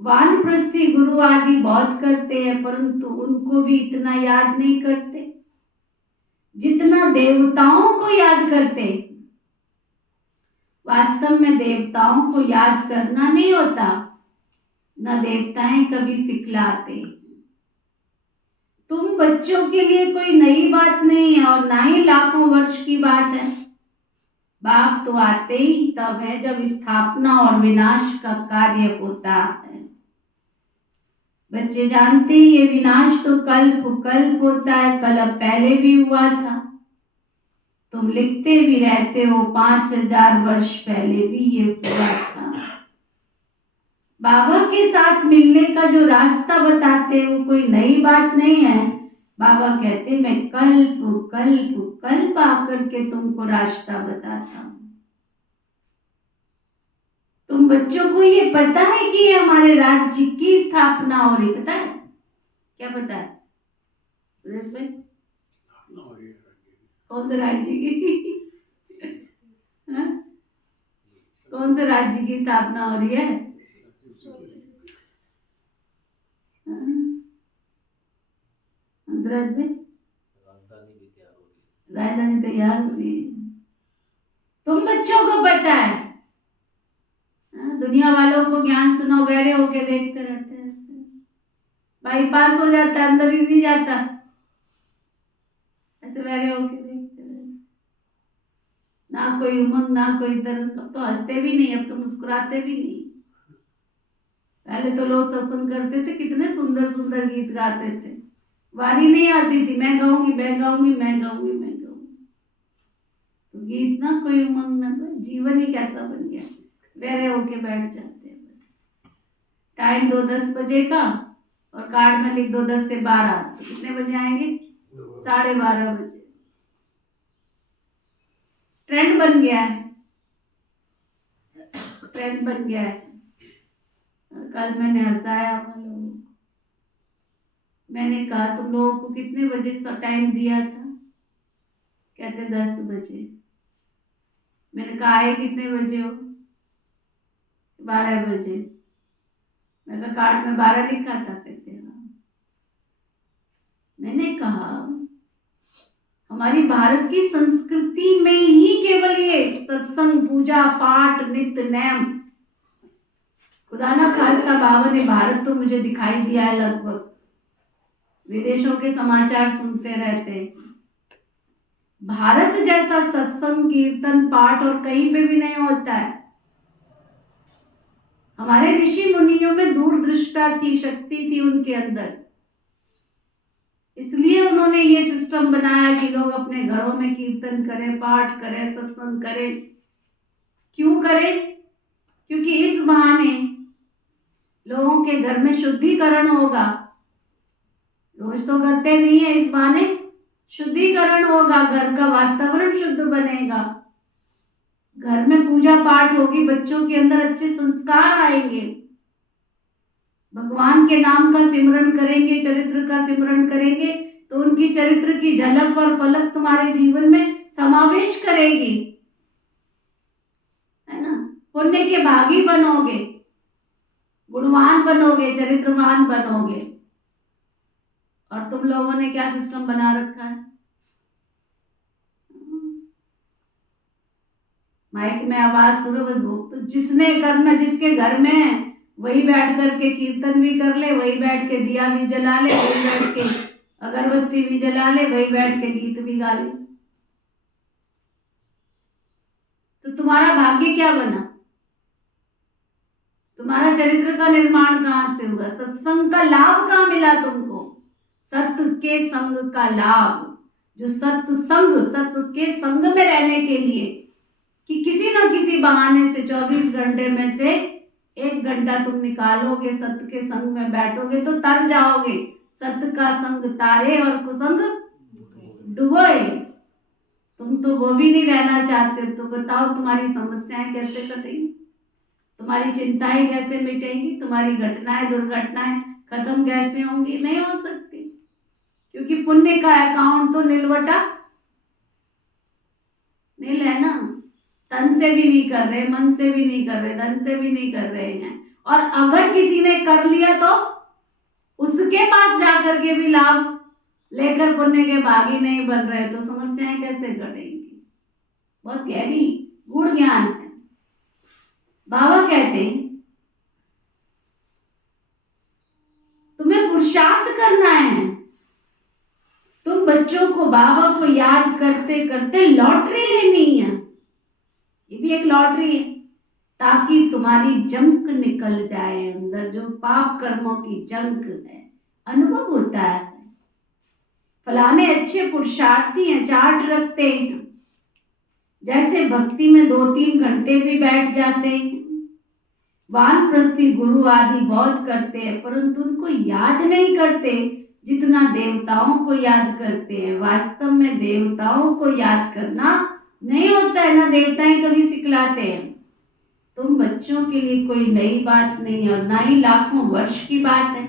वानप्रस्थी गुरु आदि बहुत करते हैं, परंतु उनको भी इतना याद नहीं करते जितना देवताओं को याद करते। वास्तव में देवताओं को याद करना नहीं होता, न देवताएं कभी सिखलाते। तुम बच्चों के लिए कोई नई बात नहीं है और ना ही लाखों वर्ष की बात है। बाप तो आते ही तब है जब स्थापना और विनाश का कार्य होता है। बच्चे जानते ही ये विनाश तो कल्प कल्प होता है, कल्प पहले भी हुआ था। तुम लिखते भी रहते हो 5000 वर्ष पहले भी ये हुआ था। बाबा के साथ मिलने का जो रास्ता बताते वो कोई नई बात नहीं है। बाबा कहते मैं कल्प कल्प कल्प आकर के तुमको रास्ता बताता हूँ। तुम बच्चों को ये पता है कि हमारे राज्य की स्थापना हो रही, पता है? क्या पता है सुरेश भाई? स्थापना हो रही है कौन से राज्य की? कौन से राज्य की स्थापना हो रही है? हंसराज में राजधानी तैयार हो रही है। तुम बच्चों को पता है, दुनिया वालों को ज्ञान सुनो, बहरे होके देखते रहते हैं, बाईपास हो जाता है, अंदर ही नहीं जाता। ऐसे वैरे होके देखते रहे, ना कोई उमंग ना कोई दर्द। अब तो हंसते भी नहीं, अब तो मुस्कुराते भी नहीं। पहले तो लोग सत्संग करते थे, कितने सुंदर सुंदर गीत गाते थे, वारी नहीं आती थी, मैं गाऊंगी मैं गाऊंगी मैं गाऊंगी मैं गाऊंगी। तो गीत ना कोई उमंग ना कोई, जीवन ही कैसा बन गया, वैरे होके बैठ जाते हैं बस। टाइम दो 10 बजे का और कार्ड में लिख दो 10 से 12, तो कितने बजे आएंगे? 12:30 बजे। ट्रेंड बन गया है, ट्रेंड बन गया है। कल मैंने हंसाया हम लोगों को, मैंने कहा तुम लोगों को कितने बजे टाइम दिया था? कहते 10 बजे। मैंने कहा आए कितने बजे हो? 12 बजे। मैंने कहा कार्ड में 12 लिखा था? कहते हाँ। मैंने कहा हमारी भारत की संस्कृति में ही केवल ये सत्संग, पूजा पाठ, नित्य नेम, खुदा ना खास्ता बाबा ने भारत तो मुझे दिखाई दिया है, लगभग विदेशों के समाचार सुनते रहते। भारत जैसा सत्संग, कीर्तन, पाठ और कहीं पे भी नहीं होता है। हमारे ऋषि मुनियों में दूरदृष्टा थी, शक्ति थी उनके अंदर, इसलिए उन्होंने ये सिस्टम बनाया कि लोग अपने घरों में कीर्तन करें, पाठ करें, सत्संग करें। क्यों करें? क्योंकि इस बहाने लोगों के घर में शुद्धिकरण होगा। रोज तो करते नहीं है, इस बहाने शुद्धिकरण होगा, घर का वातावरण शुद्ध बनेगा, घर में पूजा पाठ होगी, बच्चों के अंदर अच्छे संस्कार आएंगे, भगवान के नाम का सिमरन करेंगे, चरित्र का सिमरन करेंगे, तो उनकी चरित्र की झलक और फलक तुम्हारे जीवन में समावेश करेगी, है ना। पुण्य के भागी बनोगे, गुणवान बनोगे, चरित्रवान बनोगे। और तुम लोगों ने क्या सिस्टम बना रखा है? माइक में आवाज सुनो बस, वो तो जिसने करना, जिसके घर में है वही बैठ करके कीर्तन भी कर ले, वही बैठ के दिया भी जला ले, वही बैठ के अगरबत्ती भी जला ले, वही बैठ के गीत भी गा ले। तो तुम्हारा भाग्य क्या बना? तुम्हारा चरित्र का निर्माण कहां से हुआ? सत्संग का लाभ कहां मिला तुमको? सत्य के संग का लाभ, जो सत्संग, सत्य के संग में रहने के लिए कि किसी न किसी बहाने से 24 घंटे में से 1 घंटा तुम निकालोगे, सत्य के संग में बैठोगे तो तर जाओगे। सत्य का संग तारे और कुसंग डुबोए। तुम तो वो भी नहीं रहना चाहते, तो बताओ तुम्हारी समस्याएं कैसे कटेंगी, तुम्हारी चिंताएं कैसे मिटेंगी, तुम्हारी घटनाएं दुर्घटनाएं खत्म कैसे होंगी? नहीं हो सकती, क्योंकि पुण्य का अकाउंट तो निलवटा नील है ना। तन से भी नहीं कर रहे, मन से भी नहीं कर रहे, धन से भी नहीं कर रहे हैं, और अगर किसी ने कर लिया तो उसके पास जाकर के भी लाभ लेकर पुण्य के भागी नहीं बन रहे, तो समस्याएं कैसे कटेंगी? बहुत गहरी गूढ़ ज्ञान है। बाबा कहते हैं तुम्हें पुरुषार्थ करना है। तुम बच्चों को, बाबा को याद करते करते लॉटरी लेनी है, ये भी एक लॉटरी है, ताकि तुम्हारी जंक निकल जाए, अंदर जो पाप कर्मों की जंक है। अनुभव होता है, फलाने अच्छे पुरुषार्थी हैं, चार्ट रखते हैं, जैसे भक्ति में 2-3 घंटे भी बैठ जाते हैं, वानप्रस्थी गुरु आदि बहुत करते हैं, परंतु उनको याद नहीं करते जितना देवताओं को याद करते हैं। वास्तव में देवताओं को याद करना नहीं होता है, ना देवताएं कभी सिखलाते हैं। तुम बच्चों के लिए कोई नई बात नहीं है, और ना ही लाखों वर्ष की बात है।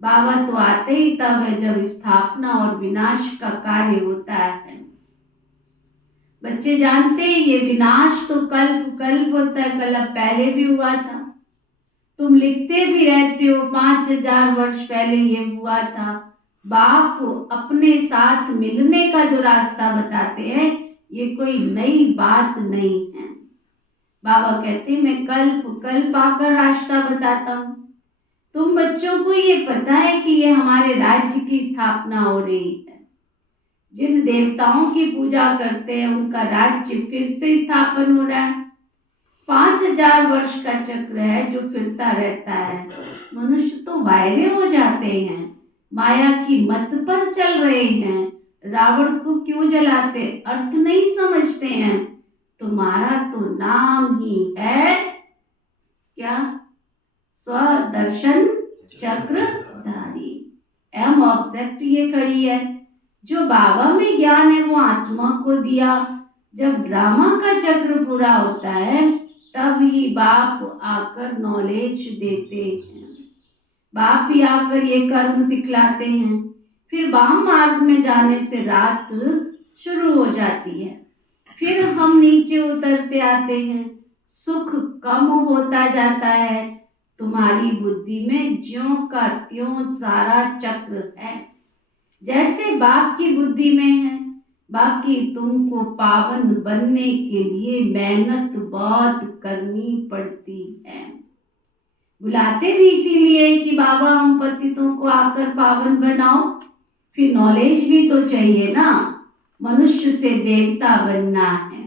बाबा तो आते ही तब है जब स्थापना और विनाश का कार्य होता है। बच्चे जानते हैं ये विनाश तो कल्प कल्प होता है, कल्प पहले भी हुआ था। तुम लिखते भी रहते हो 5000 वर्ष पहले ये हुआ था। बाप अपने साथ मिलने का जो रास्ता बताते हैं, ये कोई नई बात नहीं है। बाबा कहते हैं मैं कल्प कल्प आकर रास्ता बताता हूँ। तुम बच्चों को ये पता है कि ये हमारे राज्य की स्थापना हो रही है। जिन देवताओं की पूजा करते हैं उनका राज्य फिर से स्थापन हो रहा है। 5000 वर्ष का चक्र है जो फिरता रहता है। मनुष्य तो वायरे हो जाते हैं, माया की मत पर चल रहे हैं। रावण को क्यों जलाते, अर्थ नहीं समझते हैं। तुम्हारा तो नाम ही है क्या, स्वदर्शन चक्रधारी। एम ऑब्जेक्ट ये कड़ी है। जो बाबा में ज्ञान है वो आत्मा को दिया। जब ड्रामा का चक्र पूरा होता है तब ही बाप आकर नॉलेज देते हैं। बाप ही आकर ये कर्म सिखलाते हैं। फिर वाम मार्ग में जाने से रात शुरू हो जाती है। फिर हम नीचे उतरते आते हैं, सुख कम होता जाता है। तुम्हारी बुद्धि में ज्यों का त्यों सारा चक्र है, जैसे बाप की बुद्धि में है। बाकी तुमको पावन बनने के लिए मेहनत बहुत करनी पड़ती है। बुलाते भी इसीलिए कि बाबा हम पतितों को आकर पावन बनाओ। फिर नॉलेज भी तो चाहिए ना, मनुष्य से देवता बनना है।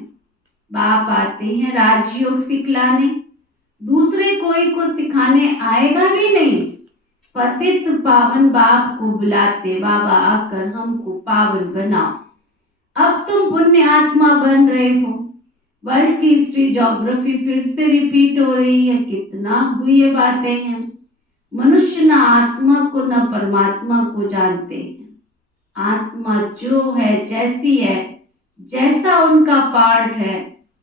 बाप आते हैं राजयोग सिखलाने, दूसरे कोई को सिखाने आएगा भी नहीं। पतित पावन बाप को बुलाते, बाबा आकर हमको पावन बनाओ। अब तुम पुण्य आत्मा बन रहे हो। वर्ल्ड की हिस्ट्री ज्योग्राफी फिर से रिपीट हो रही है। कितना गुह्य बातें हैं। मनुष्य न आत्मा को न परमात्मा को जानते हैं। आत्मा जो है, जैसी है, जैसा उनका पार्ट है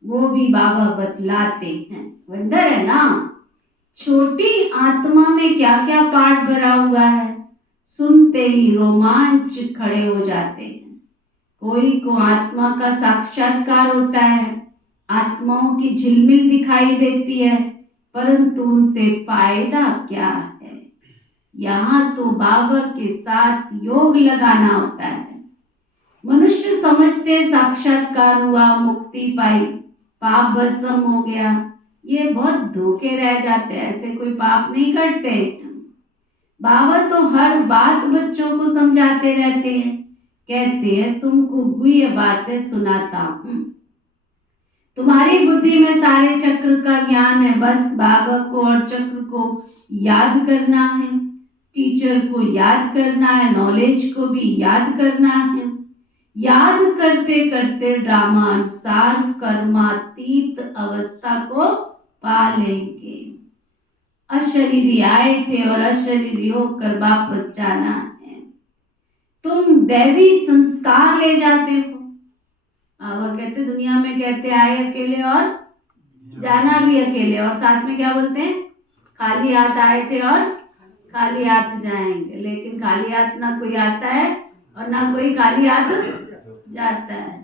वो भी बाबा बतलाते हैं। वंडर है ना, छोटी आत्मा में क्या क्या पार्ट भरा हुआ है। सुनते ही रोमांच खड़े हो जाते हैं। कोई को आत्मा का साक्षात्कार होता है, आत्माओं की झिलमिल दिखाई देती है, परंतु उनसे फायदा क्या है। यहाँ तो बाबा के साथ योग लगाना होता है। मनुष्य समझते साक्षात्कार हुआ, मुक्ति पाई, पाप भस्म हो गया। ये बहुत धोखे रह जाते हैं, ऐसे कोई पाप नहीं करते। बाबा तो हर बात बच्चों को समझाते रहते हैं। कहते हैं तुमको गुह्य बातें सुनाता हूँ। तुम्हारी बुद्धि में सारे चक्र का ज्ञान है, बस बाबा को और चक्र को याद करना है। टीचर को याद करना है, नॉलेज को भी याद करना है। याद करते करते ड्रामा अनुसार कर्मातीत अवस्था को पा लेंगे। अशरीरी आए थे और अशरीरी होकर वापस जाना है। तुम दैवी संस्कार ले जाते हो। बाबा कहते दुनिया में कहते आए अकेले और जाना भी अकेले, और साथ में क्या बोलते हैं, खाली हाथ आए थे और खाली हाथ जाएंगे। लेकिन खाली हाथ ना कोई आता है और ना कोई खाली हाथ जाता है।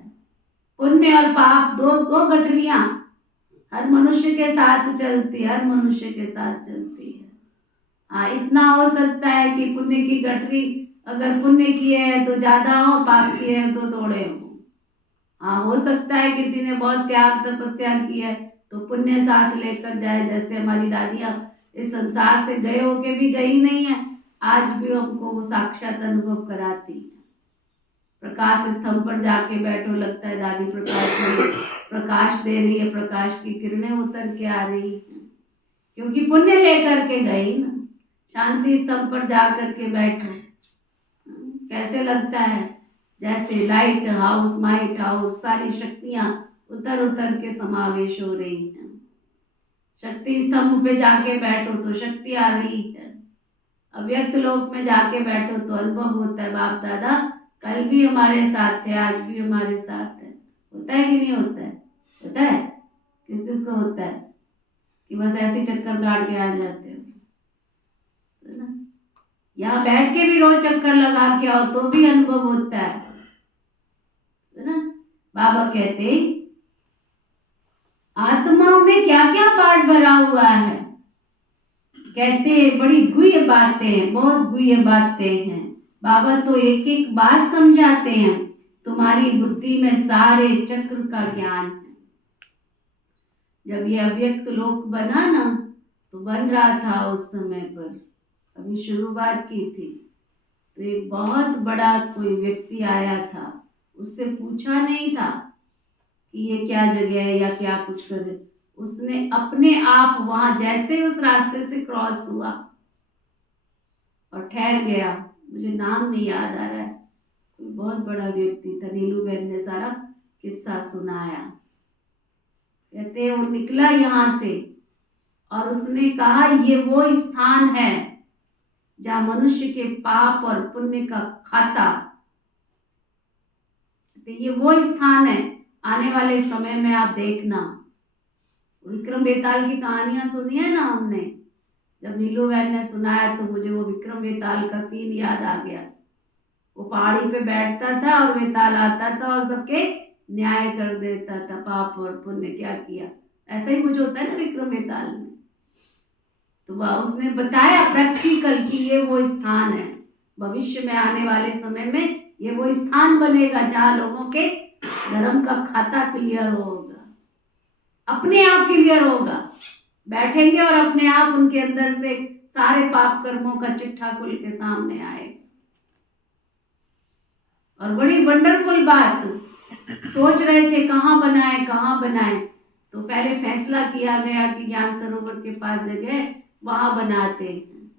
पुण्य और पाप दो गठरियां हर मनुष्य के साथ चलती है, हर मनुष्य के साथ चलती है। हाँ, इतना हो सकता है कि पुण्य की गठरी अगर पुण्य किए है तो ज्यादा हो, पाप किए है तो थोड़े हो। हाँ, हो सकता है किसी ने बहुत त्याग तपस्या की है तो पुण्य साथ लेकर जाए। जैसे हमारी दादियाँ इस संसार से गए होके भी गई नहीं है, आज भी हमको वो साक्षात अनुभव कराती है। प्रकाश स्तंभ पर जाके बैठो, लगता है दादी प्रकाश दे रही है, प्रकाश की किरणें उतर के आ रही हैं, क्योंकि पुण्य लेकर के गई ना। शांति स्तंभ पर जा करके बैठो, कैसे लगता है जैसे लाइट हाउस, माइट हाउस, सारी शक्तियां उतर उतर के समावेश हो रही हैं। शक्ति स्तंभ पे जाके बैठो तो शक्ति आ रही है। अव्यक्त लोक में जाके बैठो तो अनुभव होता है, बाप दादा कल भी हमारे साथ थे, आज भी हमारे साथ है। होता है कि नहीं होता है? होता है। किस किस को होता है कि बस ऐसे चक्कर काट के आ जाते हो, है ना? यहाँ बैठ के भी रोज चक्कर लगा के आओ तो भी अनुभव होता है ना? बाबा कहते आत्मा में क्या क्या पार्ट भरा हुआ है। कहते बड़ी गुह्य बातें, बहुत गुह्य बातें हैं। बाबा तो एक एक बात समझाते हैं। तुम्हारी बुद्धि में सारे चक्र का ज्ञान है। जब ये अव्यक्त लोक बना ना, तो बन रहा था उस समय पर, अभी शुरुआत की थी, तो एक बहुत बड़ा कोई व्यक्ति आया था, उससे पूछा नहीं था कि ये क्या जगह है या क्या कुछ करे। उसने अपने आप वहां जैसे ही उस रास्ते से क्रॉस हुआ और ठहर गया, मुझे नाम नहीं याद आ रहा है, कोई बहुत बड़ा व्यक्ति था, नीलू बहन ने सारा किस्सा सुनाया। कहते हैं वो निकला यहाँ से और उसने कहा ये वो स्थान है जहाँ मनुष्य के पाप और पुण्य का खाता, ये वो स्थान है। आने वाले समय में आप देखना, विक्रम बेताल की कहानियां सुनी है ना हमने, जब नीलू बहन ने सुनाया तो मुझे वो विक्रम बेताल का सीन याद आ गया। वो पहाड़ी पे बैठता था और बेताल आता था और सबके न्याय कर देता था, पाप और पुण्य क्या किया, ऐसा ही कुछ होता है ना विक्रम बेताल में। तो वह उसने बताया प्रैक्टिकल कि ये वो स्थान है, भविष्य में आने वाले समय में ये वो स्थान बनेगा जहाँ लोगों के धर्म का खाता क्लियर होगा, अपने आप क्लियर होगा। बैठेंगे और अपने आप उनके अंदर से सारे पाप कर्मों का चिट्ठा खुल के सामने आएगा। और बड़ी वंडरफुल बात, सोच रहे थे कहाँ बनाए, तो पहले फैसला किया गया कि ज्ञान सरोवर के पास जगह वहां बनाते हैं।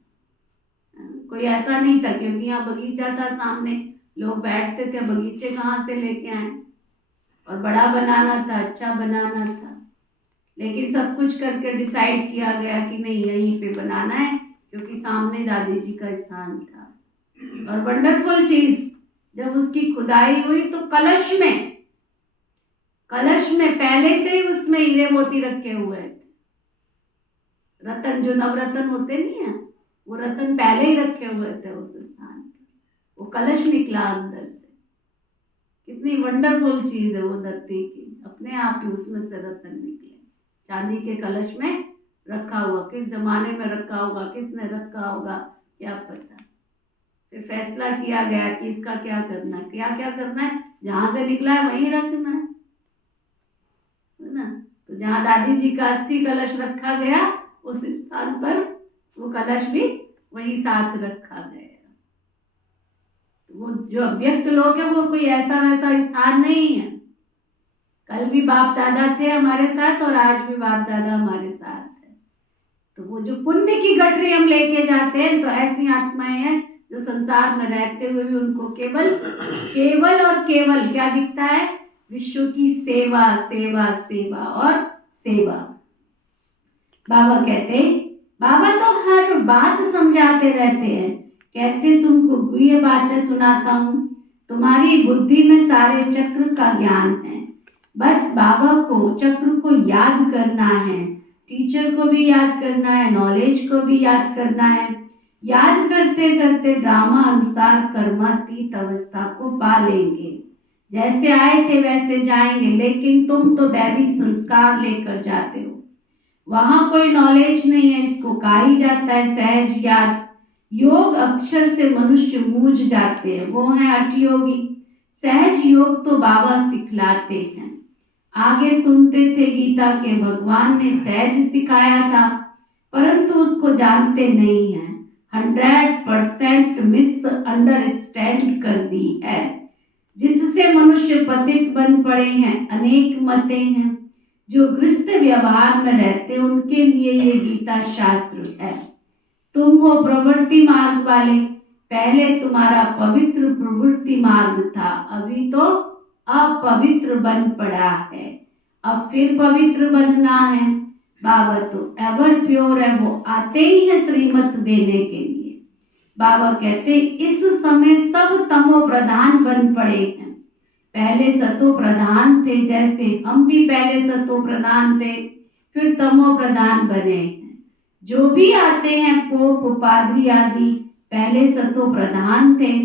कोई ऐसा नहीं था, क्योंकि यहाँ बगीचा था सामने, लोग बैठते थे, बगीचे कहाँ से लेके आए, और बड़ा बनाना था, अच्छा बनाना था। लेकिन सब कुछ करके डिसाइड किया गया कि नहीं यहीं पे बनाना है, क्योंकि सामने दादी जी का स्थान था। और वंडरफुल चीज, जब उसकी खुदाई हुई तो कलश में पहले से ही उसमें हीरे मोती रखे हुए थे, रतन जो नवरत्न होते नहीं है, वो रतन पहले ही रखे हुए थे उस स्थान पर। वो कलश निकला अंदर से, कितनी वंडरफुल चीज है वो धरती की, अपने आप ही उसमें से रतन निकले, चांदी के कलश में रखा हुआ। किस जमाने में रखा होगा, किसने रखा होगा, क्या पता। फिर फैसला किया गया कि इसका क्या करना है, क्या करना है, जहां से निकला है वहीं रखना है ना। तो जहाँ दादी जी का अस्थि कलश रखा गया उस स्थान पर वो कलश भी वहीं साथ रखा गया। वो जो अव्यक्त लोक है वो कोई ऐसा वैसा स्थान नहीं है। कल भी बाप दादा थे हमारे साथ और आज भी बाप दादा हमारे साथ है। तो वो जो पुण्य की गठरी हम लेके जाते हैं, तो ऐसी आत्माएं हैं जो संसार में रहते हुए भी उनको केवल और केवल क्या दिखता है, विश्व की सेवा सेवा सेवा और सेवा। बाबा कहते, बाबा तो हर बात समझाते रहते हैं, कहते तुमको गुह्य बातें सुनाता हूँ, तुम्हारी बुद्धि में सारे चक्र का ज्ञान है, बस बाबा को चक्र को याद करना है, टीचर को भी याद करना है, नॉलेज को भी याद करना है। याद करते करते ड्रामा अनुसार कर्मातीत अवस्था को पा लेंगे। जैसे आए थे वैसे जाएंगे, लेकिन तुम तो दैवी संस्कार लेकर जाते हो, वहां कोई नॉलेज नहीं है, इसको कहा ही जाता है सहज याद। योग अक्षर से मनुष्य मूझ जाते हैं, वो है हठ योगी। सहज योग तो बाबा सिखलाते हैं। आगे सुनते थे गीता के भगवान ने सहज सिखाया था, परंतु उसको जानते नहीं है। 100% मिस अंडरस्टैंड कर दी है, जिससे मनुष्य पतित बन पड़े हैं। अनेक मतें हैं, जो गृहस्थ व्यवहार में रहते उनके लिए ये गीता शास्त्र है। तुम हो प्रवृत्ति मार्ग वाले, पहले तुम्हारा पवित्र प्रवृत्ति मार्ग था, अभी तो अपवित्र बन पड़ा है, अब फिर पवित्र बनना है। बाबा तो एवर प्योर है, वो आते ही है श्रीमत देने के लिए। बाबा कहते इस समय सब तमो प्रधान बन पड़े हैं, पहले सतो प्रधान थे, जैसे हम भी पहले सतो प्रधान थे, फिर तमो प्रधान बने हैं। जो भी आते हैं पोप पादरी आदि, पहले सतो प्रधान थे,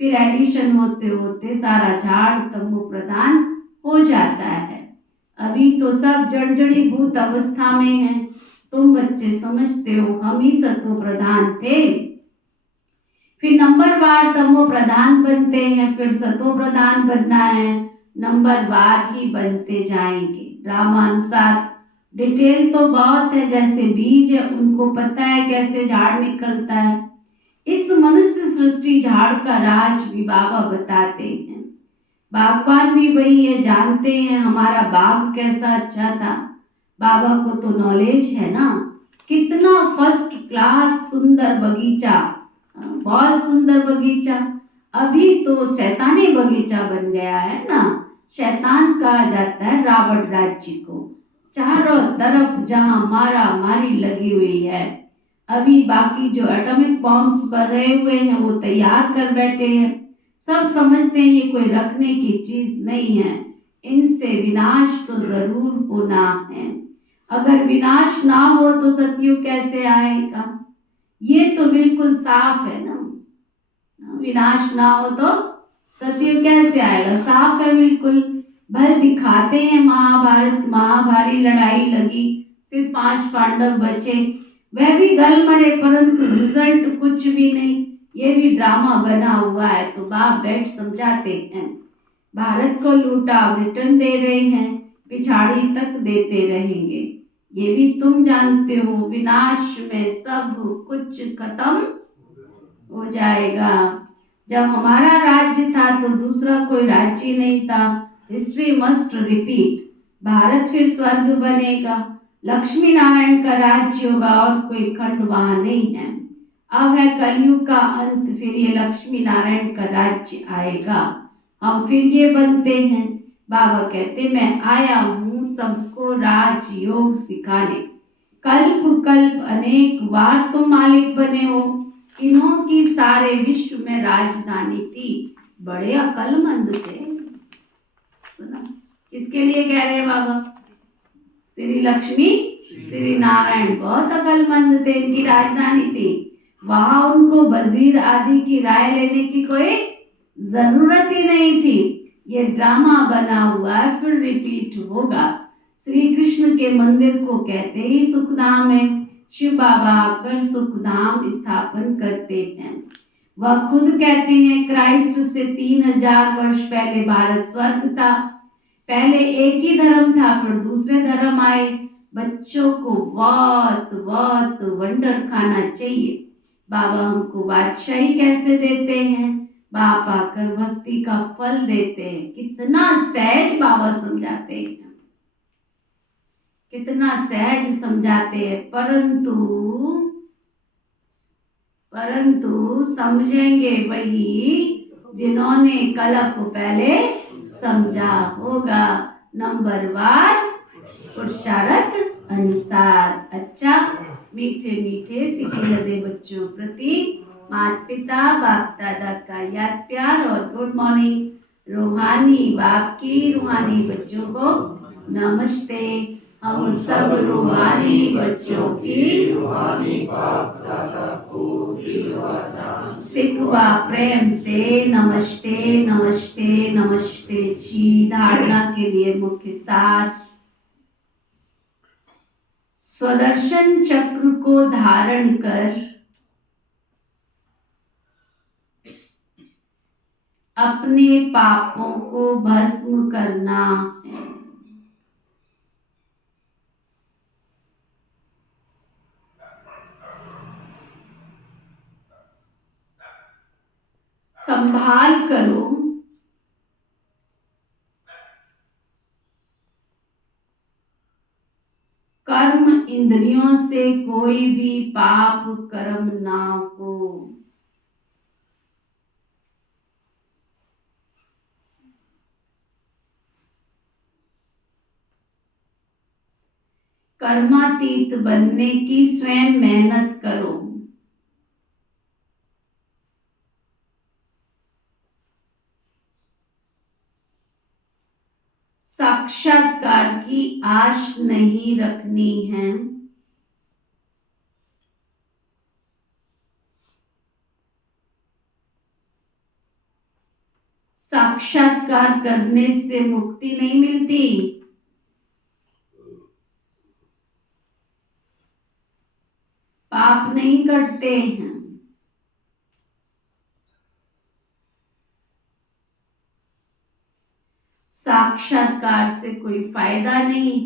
फिर एडिशन होते होते सारा झाड़ तमो प्रधान हो जाता है। अभी तो सब जड़जड़ी भूत अवस्था में है। तुम बच्चे समझते हो हम ही सतो प्रधान थे, फिर नंबरवार तमो प्रधान बनते हैं, फिर सतो प्रधान बनना है, नंबरवार ही बनते जाएंगे। ड्रामानुसार डिटेल तो बहुत है, जैसे बीज है उनको पता है कैसे झाड़ निकलता है। इस मनुष्य सृष्टि झाड़ का राज भी बाबा बताते हैं। बागबान भी वही है, जानते हैं हमारा बाग कैसा अच्छा था। बाबा को तो नॉलेज है ना, कितना फर्स्ट क्लास सुंदर बगीचा, बहुत सुंदर बगीचा। अभी तो शैतानी बगीचा बन गया है ना, शैतान कहा जाता है रावण राज्य को। चारों तरफ जहां मारा मारी लगी हुई है। अभी बाकी जो एटॉमिक बॉम्ब्स बन रहे हुए हैं वो तैयार कर बैठे हैं। सब समझते हैं ये कोई रखने की चीज नहीं है, इनसे विनाश तो जरूर होना है। अगर विनाश ना हो तो सतयुग कैसे आएगा? ये तो बिल्कुल साफ है ना, विनाश ना हो तो सतयुग कैसे आएगा, साफ है बिल्कुल। भले दिखाते हैं महाभारत महाभारी लड़ाई लगी, सिर्फ 5 पांडव बचे, वह भी गल मरे, परंतु रिजल्ट कुछ भी नहीं। ये भी ड्रामा बना हुआ है। तो बाप बैठ समझाते हैं, भारत को लूटा ब्रिटेन दे रहे हैं, पिछाड़ी तक देते रहेंगे। ये भी तुम जानते हो, विनाश में सब कुछ खत्म हो जाएगा। जब हमारा राज्य था तो दूसरा कोई राज्य नहीं था। हिस्ट्री मस्ट रिपीट, भारत फिर स्वर्ग बनेगा, लक्ष्मी नारायण का राज्य होगा और कोई खंड वहां नहीं है। अब है कलयुग का अंत, फिर ये लक्ष्मी नारायण का राज्य आएगा, हम फिर ये बनते हैं। बाबा कहते मैं आया हूँ सबको राजयोग सिखाने, कल्प कल्प अनेक बार तुम मालिक बने हो, इन्हों की सारे विश्व में राजधानी थी, बड़े अकलमंद थे। सुना किसके लिए कह रहे हैं बाबा? श्री लक्ष्मी श्री नारायण बहुत अकलमंद थे, इनकी राजधानी थी। वहां उनको वजीर आदि की राय लेने की कोई जरूरत ही नहीं थी। ये ड्रामा बना हुआ है, फिर रिपीट होगा। श्री कृष्ण के मंदिर को कहते ही सुखधाम है। शिव बाबा आकर सुखधाम स्थापन करते हैं। वह खुद कहते हैं क्राइस्ट से 3000 वर्ष पहले भारत स्वर्ग था। पहले एक ही धर्म था, फिर दूसरे धर्म आए। बच्चों को बहुत बहुत वंडर खाना चाहिए। बाबा हमको बादशाही कैसे देते हैं, बाप आकर भक्ति का फल देते हैं। कितना सहज बाबा समझाते हैं, कितना सहज समझाते हैं, परंतु समझेंगे वही जिन्होंने कल्प पहले समझा होगा। नंबरवार पुरुषार्थ अनुसार। अच्छा, मीठे मीठे सीखे लदे बच्चों प्रति माता पिता बाप दादा का याद प्यार और गुड मॉर्निंग। रूहानी बाप की रूहानी बच्चों को नमस्ते। हम सब रूहानी बच्चों की रूहानी बाप दादा को सिखवा प्रेम से नमस्ते नमस्ते नमस्ते जी। धारणा के लिए मुख्य सार, स्वदर्शन चक्र को धारण कर अपने पापों को भस्म करना है। संभाल करो, कर्म इंद्रियों से कोई भी पाप कर्म ना हो। कर्मातीत बनने की स्वयं मेहनत करो। साक्षात्कार की आश नहीं रखनी है। साक्षात्कार करने से मुक्ति नहीं मिलती, पाप नहीं कटते हैं। साक्षात्कार से कोई फायदा नहीं।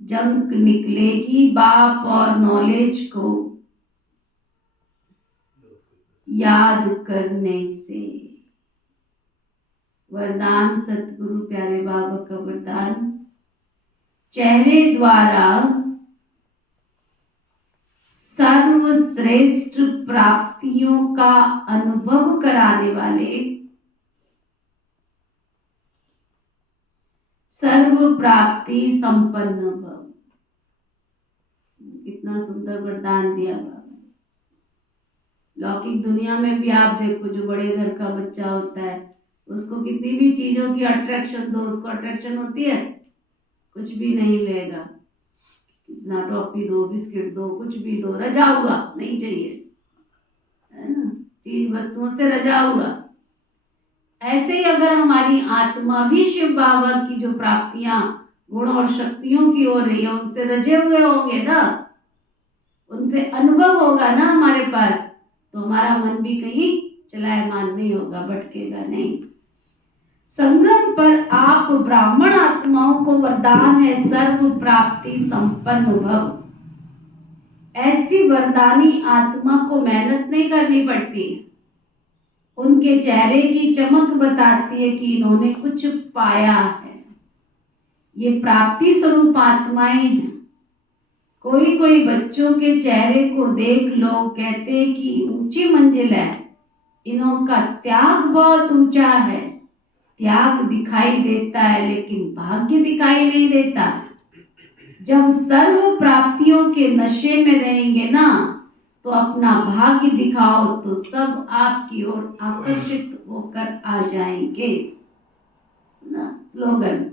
जंक निकलेगी बाप और नॉलेज को याद करने से। वरदान सतगुरु प्यारे बाबा का वरदान, चेहरे द्वारा सर्वश्रेष्ठ प्राप्तियों का अनुभव कराने वाले, सर्व प्राप्ति संपन्न भव। कितना सुंदर वरदान दिया बाबा। लौकिक दुनिया में भी आप देखो, जो बड़े घर का बच्चा होता है उसको कितनी भी चीजों की अट्रैक्शन दो, उसको अट्रैक्शन होती है, कुछ भी नहीं लेगा। कितना टॉफी दो, बिस्किट दो, कुछ भी दो, रजाऊगा नहीं चाहिए, है ना, चीज वस्तुओं से रजाऊगा। ऐसे ही अगर हमारी आत्मा भी शिव बाबा की जो प्राप्तियां गुण और शक्तियों की हो रही है उनसे रजे हुए होंगे ना, उनसे अनुभव होगा ना हमारे पास, तो हमारा मन भी कहीं चलायमान नहीं होगा, भटकेगा नहीं। संगम पर आप ब्राह्मण आत्माओं को वरदान है सर्व प्राप्ति संपन्न भव। ऐसी वरदानी आत्मा को मेहनत नहीं करनी पड़ती, उनके चेहरे की चमक बताती है कि इन्होंने कुछ पाया है। ये प्राप्ति स्वरूप आत्माएं हैं। कोई कोई बच्चों के चेहरे को देख लो, कहते हैं कि ऊंची मंजिल है, इनका त्याग बहुत ऊंचा है। त्याग दिखाई देता है लेकिन भाग्य दिखाई नहीं देता। जब सर्व प्राप्तियों के नशे में रहेंगे ना, तो अपना भाग्य दिखाओ तो सब आपकी ओर आकर्षित होकर आ जाएंगे ना। स्लोगन,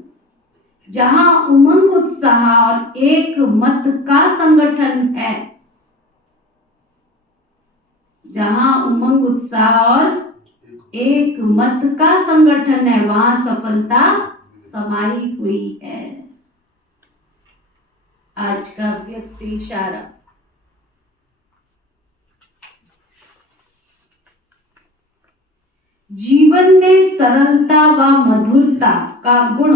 जहां उमंग उत्साह और एक मत का संगठन है, जहां उमंग उत्साह और एक मत का संगठन है, वहां सफलता समाई हुई है। आज का व्यक्ति इशारा, जीवन में सरलता व मधुरता का गुण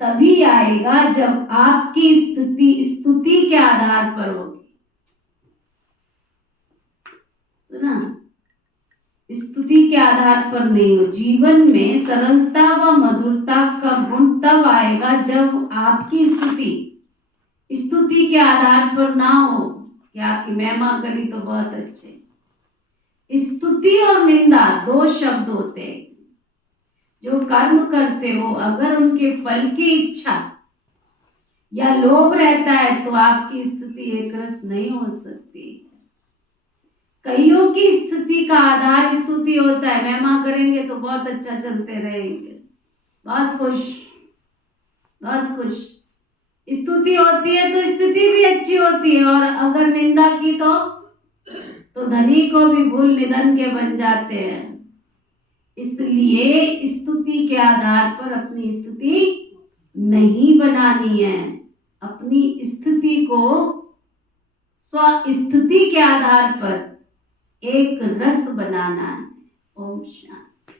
तभी आएगा जब आपकी स्तुति के आधार पर होगी, तो ना, स्तुति के आधार पर नहीं हो। जीवन में सरलता व मधुरता का गुण तब आएगा जब आपकी स्तुति के आधार पर ना हो कि आपकी महिमा करी तो बहुत अच्छे। स्तुति और निंदा दो शब्द होते हैं। जो कर्म करते हो, अगर उनके फल की इच्छा या लोभ रहता है तो आपकी स्तुति एक रस नहीं हो सकती। कईयों की स्तुति का आधार स्तुति होता है, महिमा करेंगे तो बहुत अच्छा चलते रहेंगे, बहुत खुश, बहुत खुश। स्तुति होती है तो स्थिति भी अच्छी होती है, और अगर निंदा की तो धनी को भी भूल निधन के बन जाते हैं। इसलिए स्तुति के आधार पर अपनी स्थिति नहीं बनानी है, अपनी स्थिति को स्वस्थिति के आधार पर एक रस बनाना है। ओम शांति।